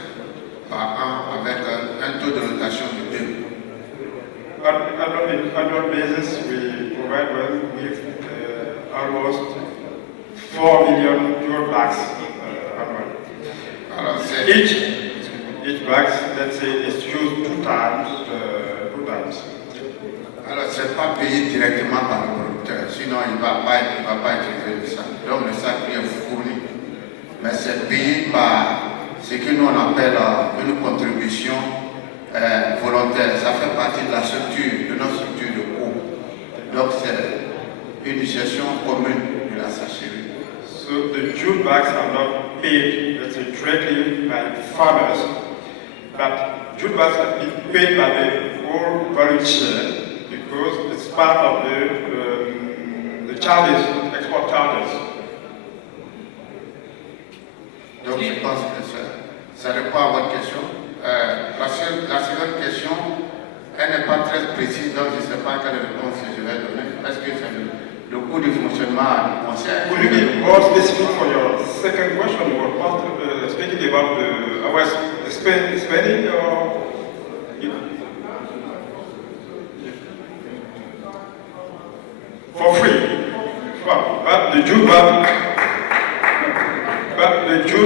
par an avec un taux de rotation de 2. On annual basis, we provide with almost 4 million jute bags annually. Alors, Each bag, let's say, is used 2 times. Alors, ce n'est pas payé directement par le producteur, sinon il ne va pas utiliser le sac. Donc, le sac lui est fourni. Mais c'est payé par ce que nous on appelle une contribution volontaire. Ça fait partie de la structure, de notre structure de coût. Donc, c'est une gestion commune de la sachérie. So the jute bags are not paid, let's say, directly by farmers, but jute bags are paid by the whole value chain because it's part of the charges, export charges. Donc je pense que ça répond à votre question. La seconde question, elle n'est pas très précise, donc je ne sais pas quelle réponse je vais donner. Est-ce que c'est le coût de fonctionnement du conseil? Could you be more specific for your second question? You were speaking about our spending or? For free. But the jute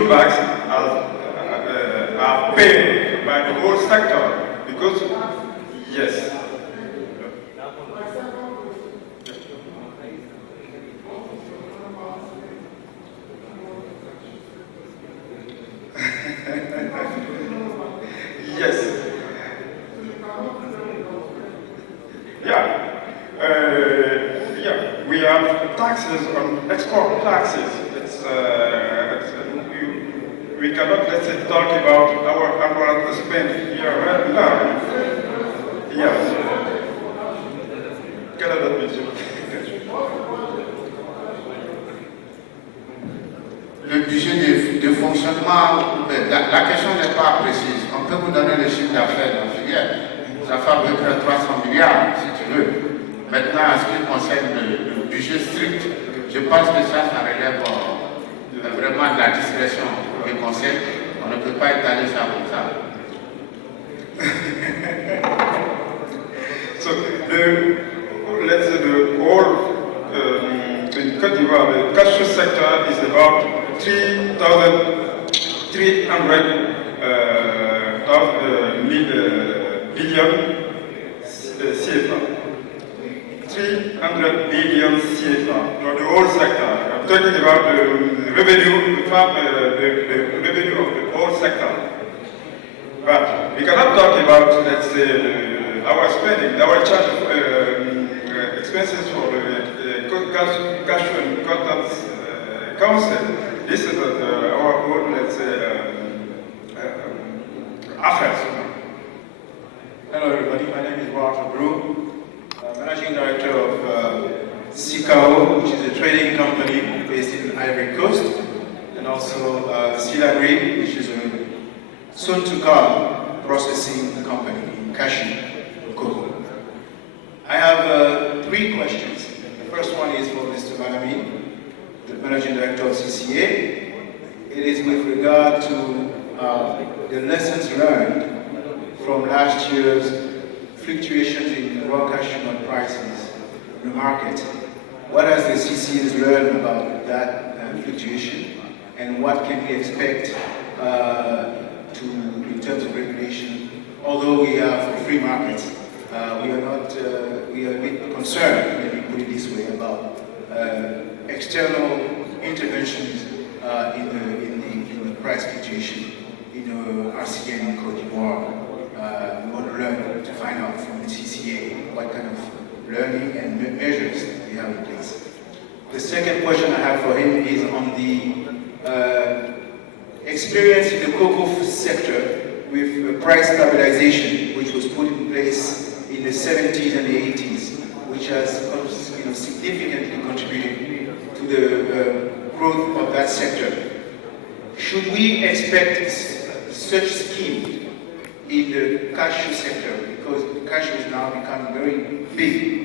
bags are paid by the whole sector because, yes. Yes. We have taxes on export taxes. We cannot, let's say, talk about our annual spend here right now. Yes. Canada, Le budget de fonctionnement, la question n'est pas précise. On peut vous donner le chiffre d'affaires de la filière. Ça fait à peu près 300 milliards, si tu veux. Maintenant, en ce qui concerne le budget strict, je pense que ça relève vraiment de la discrétion du conseil. On ne peut pas étaler ça comme ça. So, let's say the whole in Côte d'Ivoire, the cashew sector is about 3,300 billion CFA. 300 billion CFA for the whole sector. I'm talking about the revenue, the revenue of the whole sector. But we cannot talk about, let's say, our spending, our charge of expenses for the cash and contents council. This is our own, let's say, affairs. Hello everybody, my name is Roger Brew, Managing Director of CICAO, which is a trading company based in Ivory Coast, and also Silagri, which is a soon-to-come processing company in cashew cocoa. I have 3 questions. The first one is for Mr. Malami, the Managing Director of CCA. It is with regard to the lessons learned from last year's fluctuations in raw cashew nut prices in the market. What has the CCA learned about that fluctuation, and what can we expect in terms of regulation? Although we are for free markets, we are a bit concerned, let me put it this way, about external interventions in the price fluctuation in RCN in Côte d'Ivoire. We want to learn to find out from the CCA what kind of learning and measures we have in place. The second question I have for him is on the experience in the cocoa sector with price stabilization, which was put in place in the 70s and the 80s, which has significantly contributed to the growth of that sector. Should we expect such scheme in the cashew sector, because cashew is now becoming very big?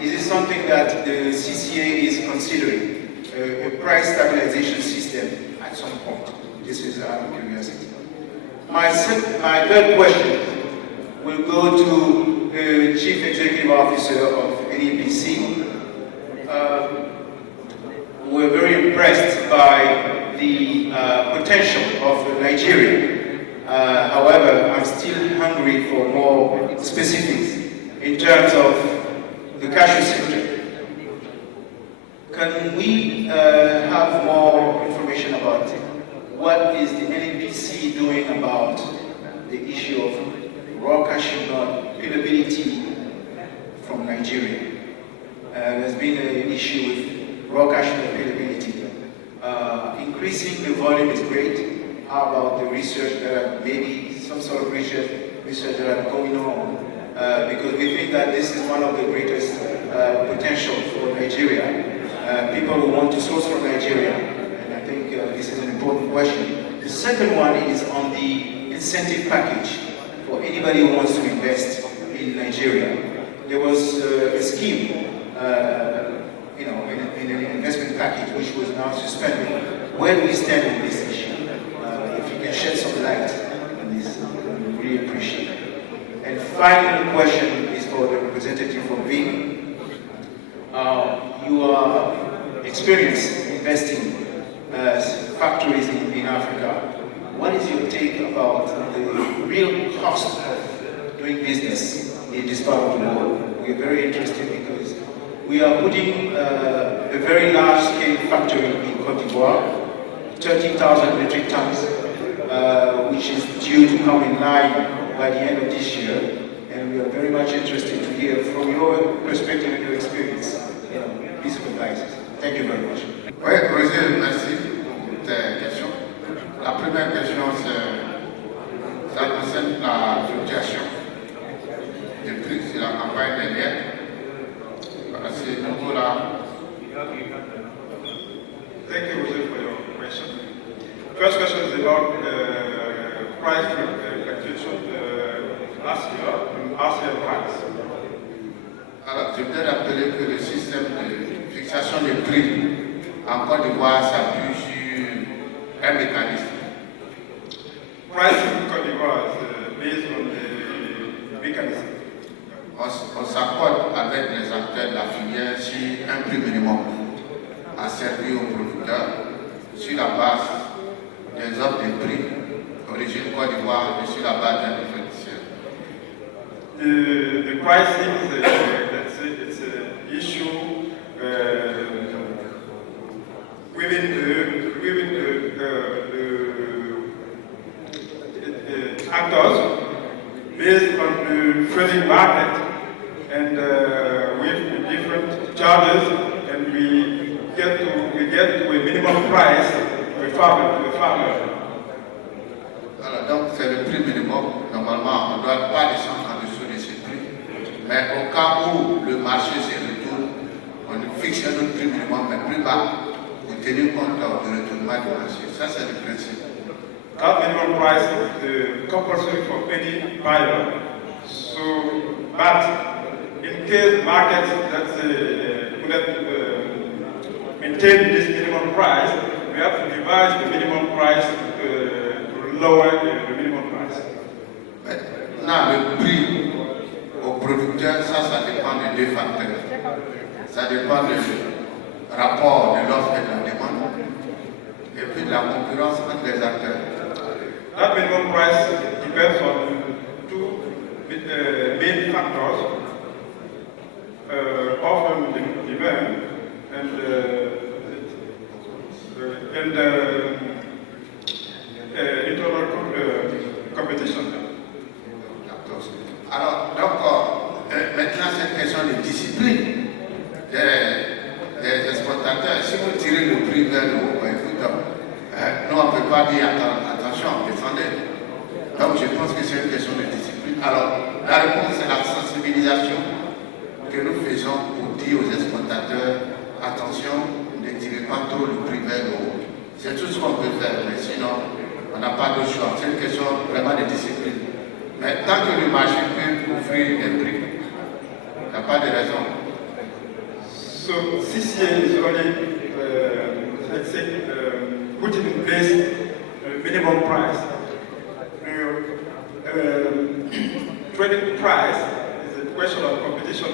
Is it something that the CCA is considering, a price stabilization system at some point? This is out of curiosity. My third question will go to the Chief Executive Officer of NEPC. We're very impressed by the potential of Nigeria. However, I'm still hungry for more specifics in terms of the cashew sector. Can we have more information about what is the NEPC doing about the issue of raw cashew nut availability from Nigeria? There's been an issue with raw cashew nut availability. Increasing the volume is great. How about the research that are maybe some sort of research that are going on? Because we think that this is one of the greatest potential for Nigeria. People who want to source from Nigeria, and I think this is an important question. The second one is on the incentive package for anybody who wants to invest in Nigeria. There was a scheme, in an investment package which was now suspended. Where do we stand on this issue? If you can shed some light on this, we really appreciate it. And final question is for the representative from VIN. You are experienced investing factories in Africa. What is your take about the real cost of doing business in this part of the world? We are very interested because we are putting a very large-scale factory in Côte d'Ivoire, 30,000 metric tons, which is due to come in line by the end of this year. And we are very much interested to hear from your perspective and your experience, piece of advice. Thank you very much. Oui, Roger, merci pour tes questions. La première question, ça concerne la fluctuation des prix sur la campagne dernière. À ce niveau-là. Thank you, Roger, for your question. First question is about price fluctuation last year in RCN price. Alors, je voudrais rappeler que le système de fixation des prix en Côte d'Ivoire s'appuie sur un mécanisme. Pricing in Côte d'Ivoire is based on the mechanism. On s'accorde avec les acteurs de la filière sur un prix minimum à servir aux producteurs sur la base des offres de prix d'origine Côte d'Ivoire et sur la base d'un différentiel. The pricing is issue within the actors based on the trading market and with the different charges, and we get to a minimum price to the farmer. Alors, donc, c'est le prix minimum. Normalement, on ne doit pas descendre en dessous de ce prix. Mais au cas où le marché se retourne, on fixe un autre prix minimum, mais plus bas, pour tenir compte du retournement du marché. Ça, c'est le principe. That minimum price is compulsory for any buyer. So, but in case markets that could have maintained this minimum price, we have to revise the minimum price to lower the minimum price. Maintenant, le prix aux producteurs, ça dépend de deux facteurs. Ça dépend du rapport de l'offre et de la demande, et puis de la concurrence entre les acteurs. That minimum price depends on two main factors, often demand and internal competition. Alors, donc, maintenant, c'est une question de discipline des exportateurs. Si vous tirez le prix vers le haut, écoute, nous, on ne peut pas dire attention, descendez. Donc, je pense que c'est une question de discipline. Alors, la réponse, c'est la sensibilisation que nous faisons pour dire aux exportateurs attention, ne tirez pas trop le prix vers le haut. C'est tout ce qu'on peut faire, mais sinon, on n'a pas de choix. C'est une question vraiment de discipline. Mais tant que le marché peut offrir des prix, il n'y a pas de raison. So CCA is only, let's say, putting in place a minimum price. Trading price is a question of competition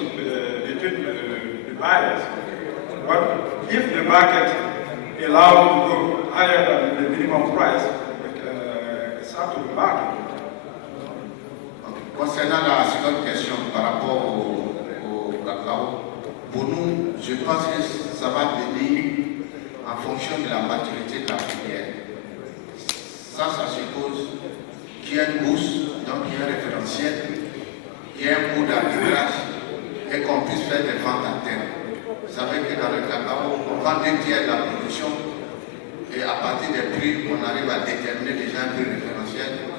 between the buyers. But if the market allows to go higher than the minimum price, it's up to the market. Concernant la seconde question par rapport au cacao, pour nous, je pense que ça va venir en fonction de la maturité de la filière. Ça suppose qu'il y ait une bourse, donc il y a un référentiel, il y a un coût d'arbitrage et qu'on puisse faire des ventes à terme. Vous savez que dans le cacao, on vend 2 tiers de la production et à partir des prix, on arrive à déterminer déjà un prix référentiel.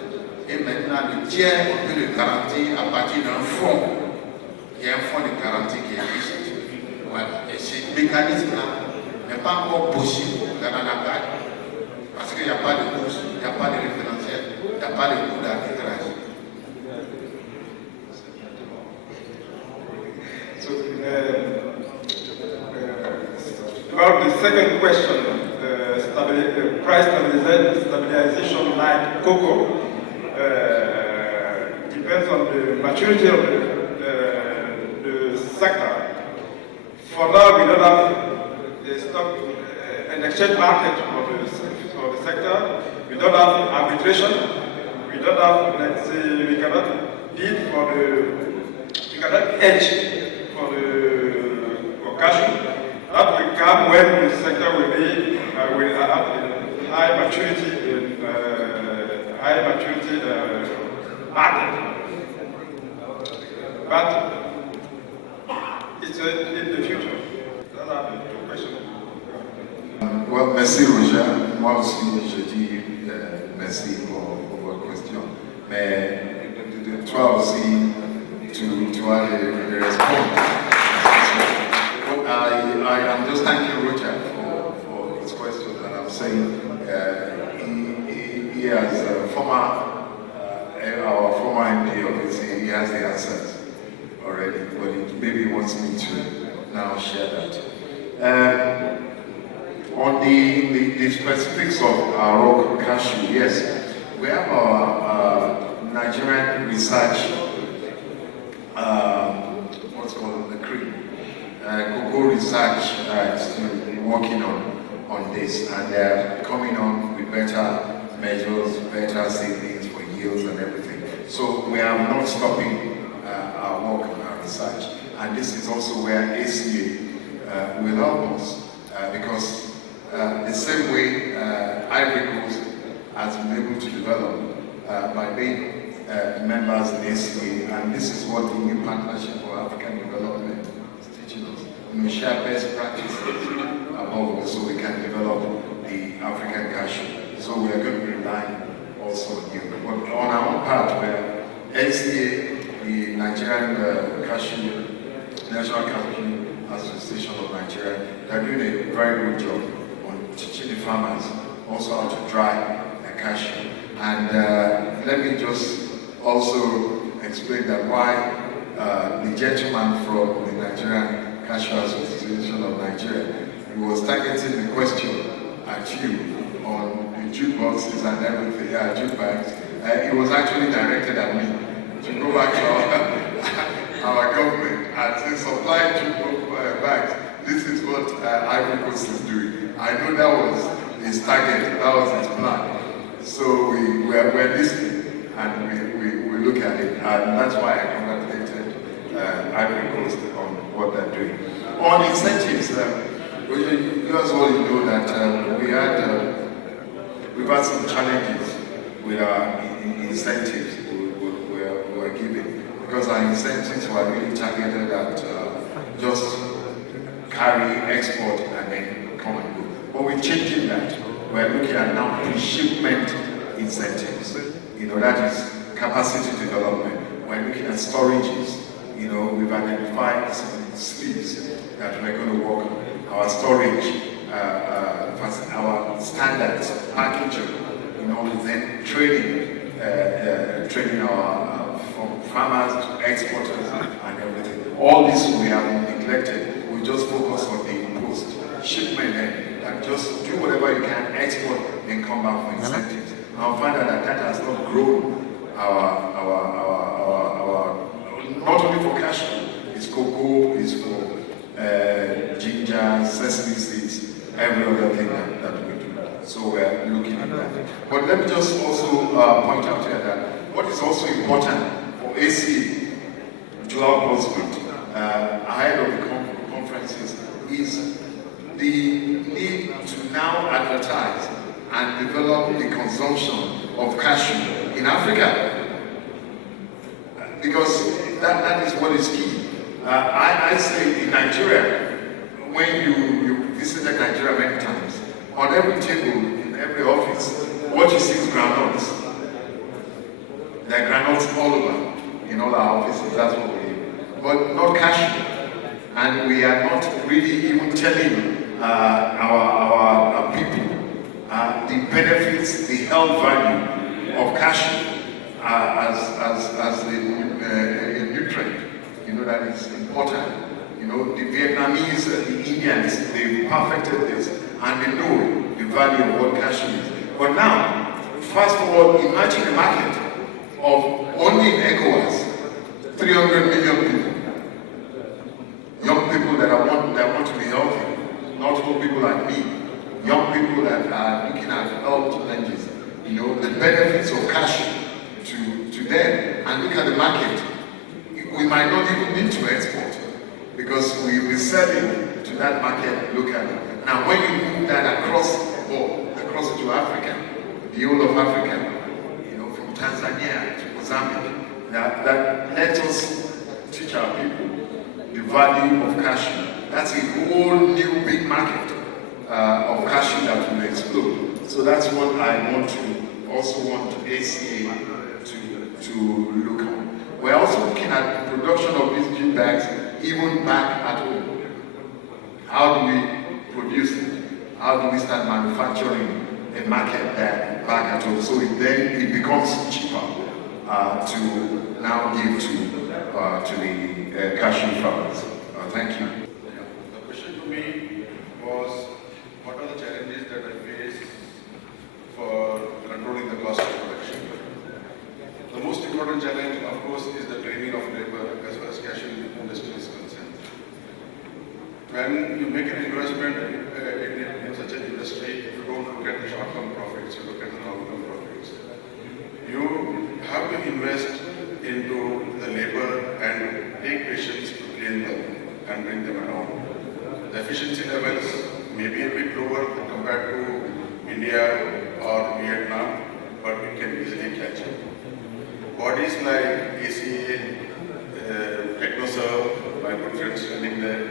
Et maintenant, le tiers, on peut le garantir à partir d'un fonds. Il y a un fonds de garantie qui existe. Voilà. Et ce mécanisme-là n'est pas encore possible dans la CAD parce qu'il n'y a pas de bourse, il n'y a pas de référentiel, il n'y a pas de coût d'arbitrage. So, about the second question, price stabilization like cocoa, depends on the maturity of the sector. For now, we don't have a stock, an exchange market for the sector. We don't have arbitration. We don't have, let's say, we cannot bid we cannot hedge for cashew. That will come when the sector will have high maturity market. But it's in the future. Those are the two questions. Well, merci Roger. Moi aussi, je dis merci pour votre question. Mais toi aussi, tu as les réponses. I am just thanking Roger for his question, and I'm saying he has our former MD obviously he has the answers already, but maybe he wants me to now share that. On the specifics of our rock cashew, yes, we have our Nigerian research, what's called the CREAM, Cocoa Research Institute, working on this, and they're coming on with better measures, better savings for yields and everything. So we are not stopping our work and our research. And this is also where ACA will help us, because the same way Ivory Coast has been able to develop by being members in ACA, and this is what the new Partnership for African Development is teaching us. We share best practices above all, so we can develop the African cashew. So we are going to be relying also on you. But on our own part, where ACA, the Nigerian National Cashew Association of Nigeria, they're doing a very good job on teaching the farmers also how to dry cashew. And let me just also explain that why the gentleman from the Nigerian Cashew Association of Nigeria, he was targeting the question at you on the jute boxes and everything, jute bags. It was actually directed at me to go back to our government and say, supply jute bags. This is what Ivory Coast is doing. I know that was his target, that was his plan. So we're listening and we look at it, and that's why I congratulated Ivory Coast on what they're doing. On incentives, you guys all know that we've had some challenges with our incentives we were giving, because our incentives were really targeted at just carry, export, and then come and go. But we're changing that. We're looking at now pre-shipment incentives. That is capacity development. We're looking at storages. We've identified some sleeves that we're going to work on. Our storage, our standards, packaging, then training our from farmers to exporters and everything. All this we have neglected. We just focus on the post-shipment end, and just do whatever you can, export, and come back for incentives. I'll find out that has not grown our not only for cashew, it's cocoa, it's for ginger, sesame seeds, every other thing that we do. So we're looking at that. But let me just also point out here that what is also important for AC to help us with ahead of the conferences is the need to now advertise and develop the consumption of cashew in Africa. Because that is what is key. I say in Nigeria, when you visited Nigeria many times, on every table, in every office, what you see is groundnuts. There are groundnuts all over, in all our offices, that's what we do. But not cashew. And we are not really even telling our people the benefits, the health value of cashew as a nutrient. That is important. The Vietnamese, the Indians, they perfected this and they know the value of what cashew is. But now, fast forward, imagine a market of only in ECOWAS, 300 million people. Young people that want to be healthy, not old people like me. Young people that are looking at health challenges. The benefits of cashew to them, and look at the market. We might not even need to export because we will sell it to that market locally. Now, when you move that across the board, across to Africa, the whole of Africa, from Tanzania to Mozambique, that lets us teach our people the value of cashew. That's a whole new big market of cashew that will explode. So that's what I want ACA to look on. We're also looking at the production of these jute bags even back at home. How do we produce it? How do we start manufacturing a market there back at home? So it becomes cheaper to now give to the cashew farmers. Thank you. The question to me was, what are the challenges that I face for controlling the cost of production? The most important challenge, of course, is the training of labor as far as cashew industry is concerned. When you make an investment in such an industry, you don't look at the short-term profits, you look at the long-term profits. You have to invest into the labor and take patience to clean them. and bring them around. The efficiency levels may be a bit lower compared to India or Vietnam, but it can easily catch up. Bodies like ACA, TechnoServe, my good friends standing there,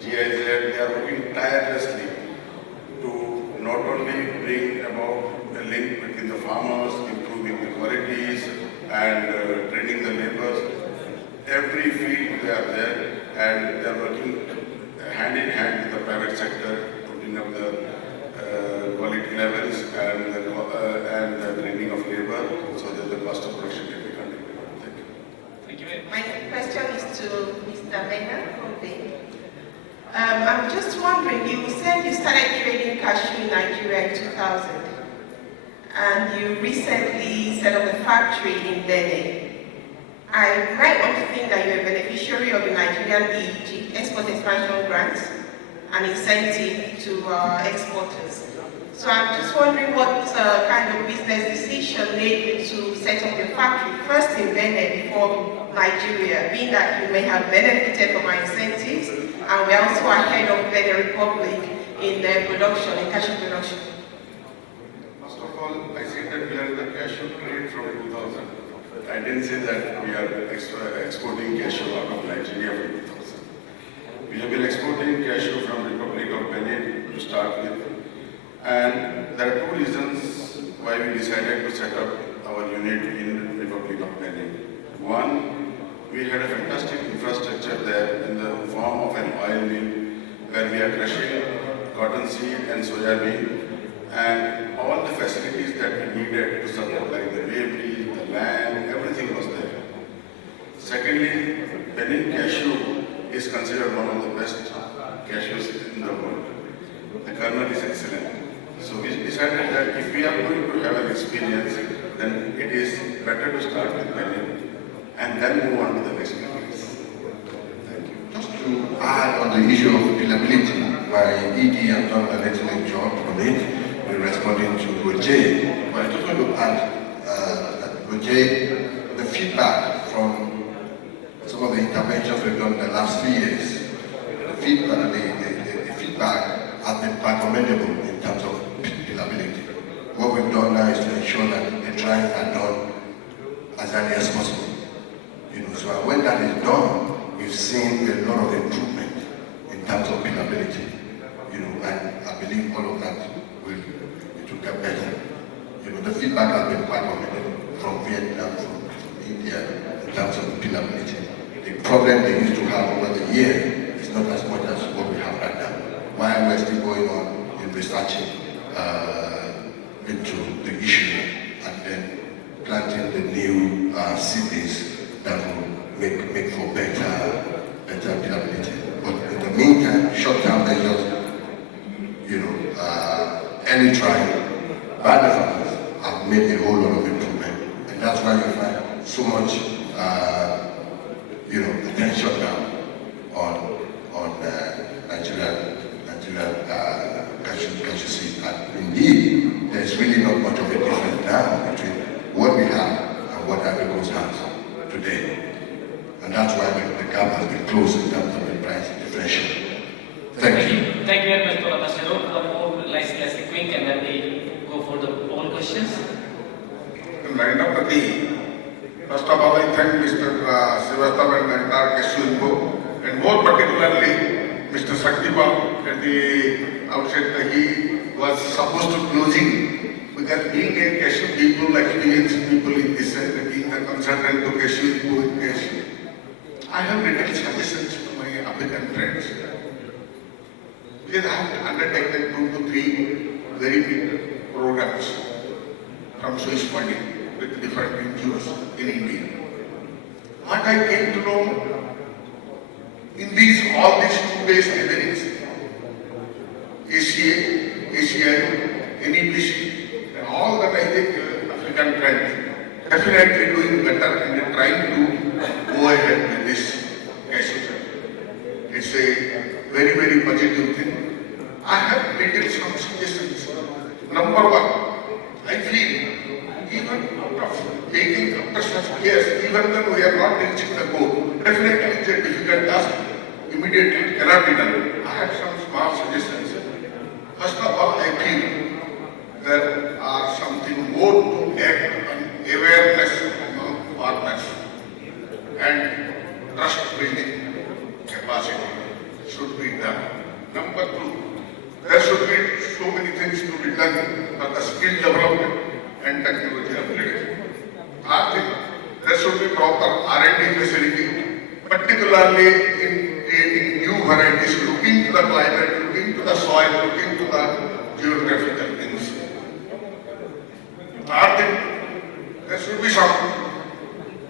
GIZ, they are working tirelessly to not only bring about a link between the farmers, improving the qualities and training the laborers. Every field they are there and they are working hand in hand with the private sector, putting up the quality levels and the training of labor so that the cost of production can be controlled. Thank you. Thank you very much. My question is to Mr. Mena from Benin. I'm just wondering, you said you started trading cashew in Nigeria in 2000, and you recently set up a factory in Benin. I might want to think that you're a beneficiary of the Nigerian EEG, Export Expansion Grants, an incentive to exporters. So I'm just wondering what kind of business decision made you to set up your factory first in Benin before Nigeria, being that you may have benefited from our incentives, and we're also ahead of Benin Republic in production, in cashew production. First of all, I said that we are in the cashew trade from 2000. I didn't say that we are exporting cashew out of Nigeria from 2000. We have been exporting cashew from Republic of Benin to start with. And there are two reasons why we decided to set up our unit in Republic of Benin. One, we had a fantastic infrastructure there in the form of an oil mill where we are crushing cotton seed and soya bean, and all the facilities that we needed to support, like the bakery, the land, everything was there. Secondly, Benin cashew is considered one of the best cashews in the world. The kernel is excellent. So we decided that if we are going to have an experience, then it is better to start with Benin and then move on to the next countries. Thank you. Just to add on the issue of availability, my ED has done an excellent job on it in responding to Roger. But I just want to add that Roger, the feedback from some of the interventions we've done in the last 3 years, the feedback has been quite commendable in terms of availability. What we've done now is to ensure that the trials are done as early as possible. So when that is done, we've seen a lot of improvement in terms of availability. And I believe all of that will get better. The feedback has been quite commendable from Vietnam, from India, in terms of availability. The problem they used to have over the year is not as much as what we have right now. While we're still going on in researching into the issue and then planting the new cities that will make for better availability. But in the meantime, short-term measures, early trial by the farmers have made a whole lot of improvement, and that's why you find so much, attention now on Nigerian cashew seed. And indeed, there's really not much of a difference now between what we have and what Africa has today. And that's why the gap has been closed in terms of the price differential. Thank you. Thank you very much, Dr. Nasero. Let's be quick and then we go for the all questions. First of all, I thank Mr. Srivastava and the entire cashew info, and more particularly Mr. Saktipal at the outset that he was supposed to closing, because being a cashew people, experienced people in this, being the consultant to cashew info in cashew, I have written suggestions to my African friends. Because I have undertaken 2 to 3 very big programs from Swiss funding with different NGOs in India. What I came to know in all these 2 days gatherings, ACA, ACI, NEPC, and all the African friends definitely doing better and trying to go ahead with this cashew. It's a very, very positive thing. I have written some suggestions. Number 1, I feel even after such years, even when we are not reaching the goal, definitely it's a difficult task. Immediately immediately it cannot be done. I have some small suggestions. First of all, I feel there are something more to act on awareness among farmers and trust building capacity should be done. Number two, there should be so many things to be done for the skill development and technology upgrade. Third thing, there should be proper R&D facility, particularly in creating new varieties, looking to the climate, looking to the soil, looking to the geographical things. Third thing, there should be some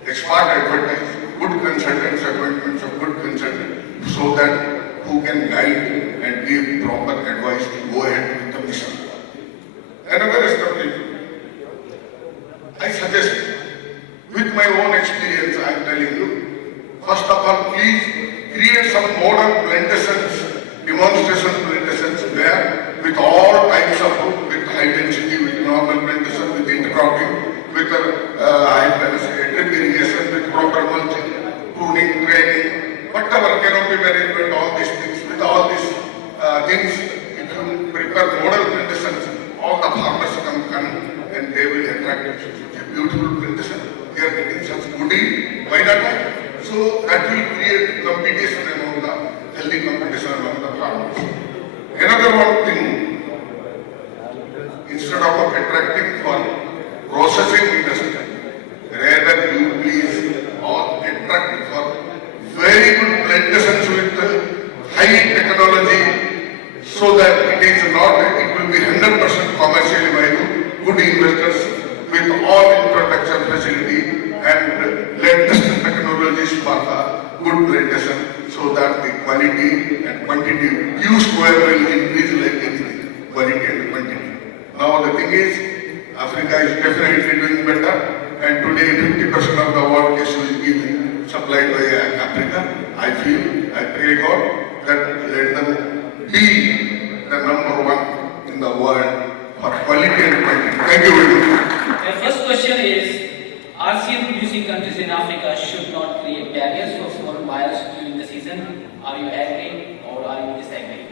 expert advertise, good consultants, appointments of good consultants, so that who can guide and give proper advice to go ahead with the mission. Another step, I suggest, with my own experience, I am telling you, first of all, please create some modern plantations, demonstration plantations where with all types of food, with high density, with normal plantation, with intercropping, with drip irrigation, with proper mulching, pruning, training, whatever canopy management, all these things, with all these things, if you prepare model plantations, all the farmers come and they will attract a beautiful plantation. They are getting such goodie, why not? So that will create competition among the healthy competition among the farmers. Another one thing, instead of attracting for processing industry, rather you please or attract for very good plantations with high technology, so that it is not, it will be 100% commercially viable, good investors with all infrastructure facility and latest technologies for the good plantation, so that the quality and quantity, Q square will increase like anything, quality and quantity. Now the thing is, Africa is definitely doing better, and today 50% of the world cashew is being supplied by Africa. I feel, I pray God that let them be the number one in the world for quality and quantity. Thank you very much. My first question is, ASEAN producing countries in Africa should not create barriers for foreign buyers during the season. Are you agreeing or are you disagreeing?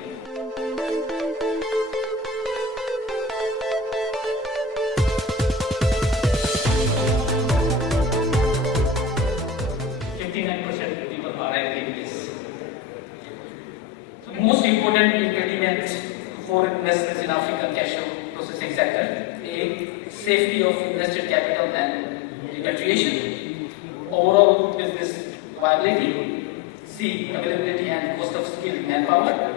People are agreeing this. So most important impediment for investments in African cashew processing sector: A, safety of invested capital and repatriation; overall business viability; C, availability and cost of skilled manpower;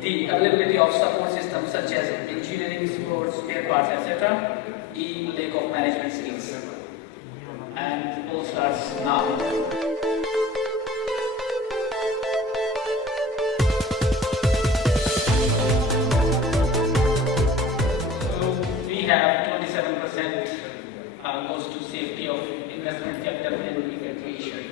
D, availability of support systems such as engineering, support, spare parts, etc. E, lack of management skills. And poll starts now. Have 27% goes to safety of investment capital and repatriation,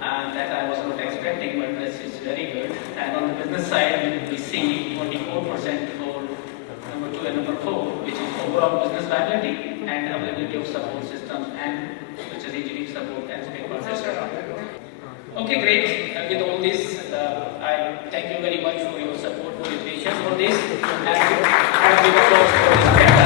and that I was not expecting, but this is very good. And on the business side, we see 24% for number 2 and number 4, which is overall business viability and availability of support systems, and which is engineering support and spare parts, etc. Okay, great. With all this, I thank you very much for your support, for your patience for this, and I give applause for this.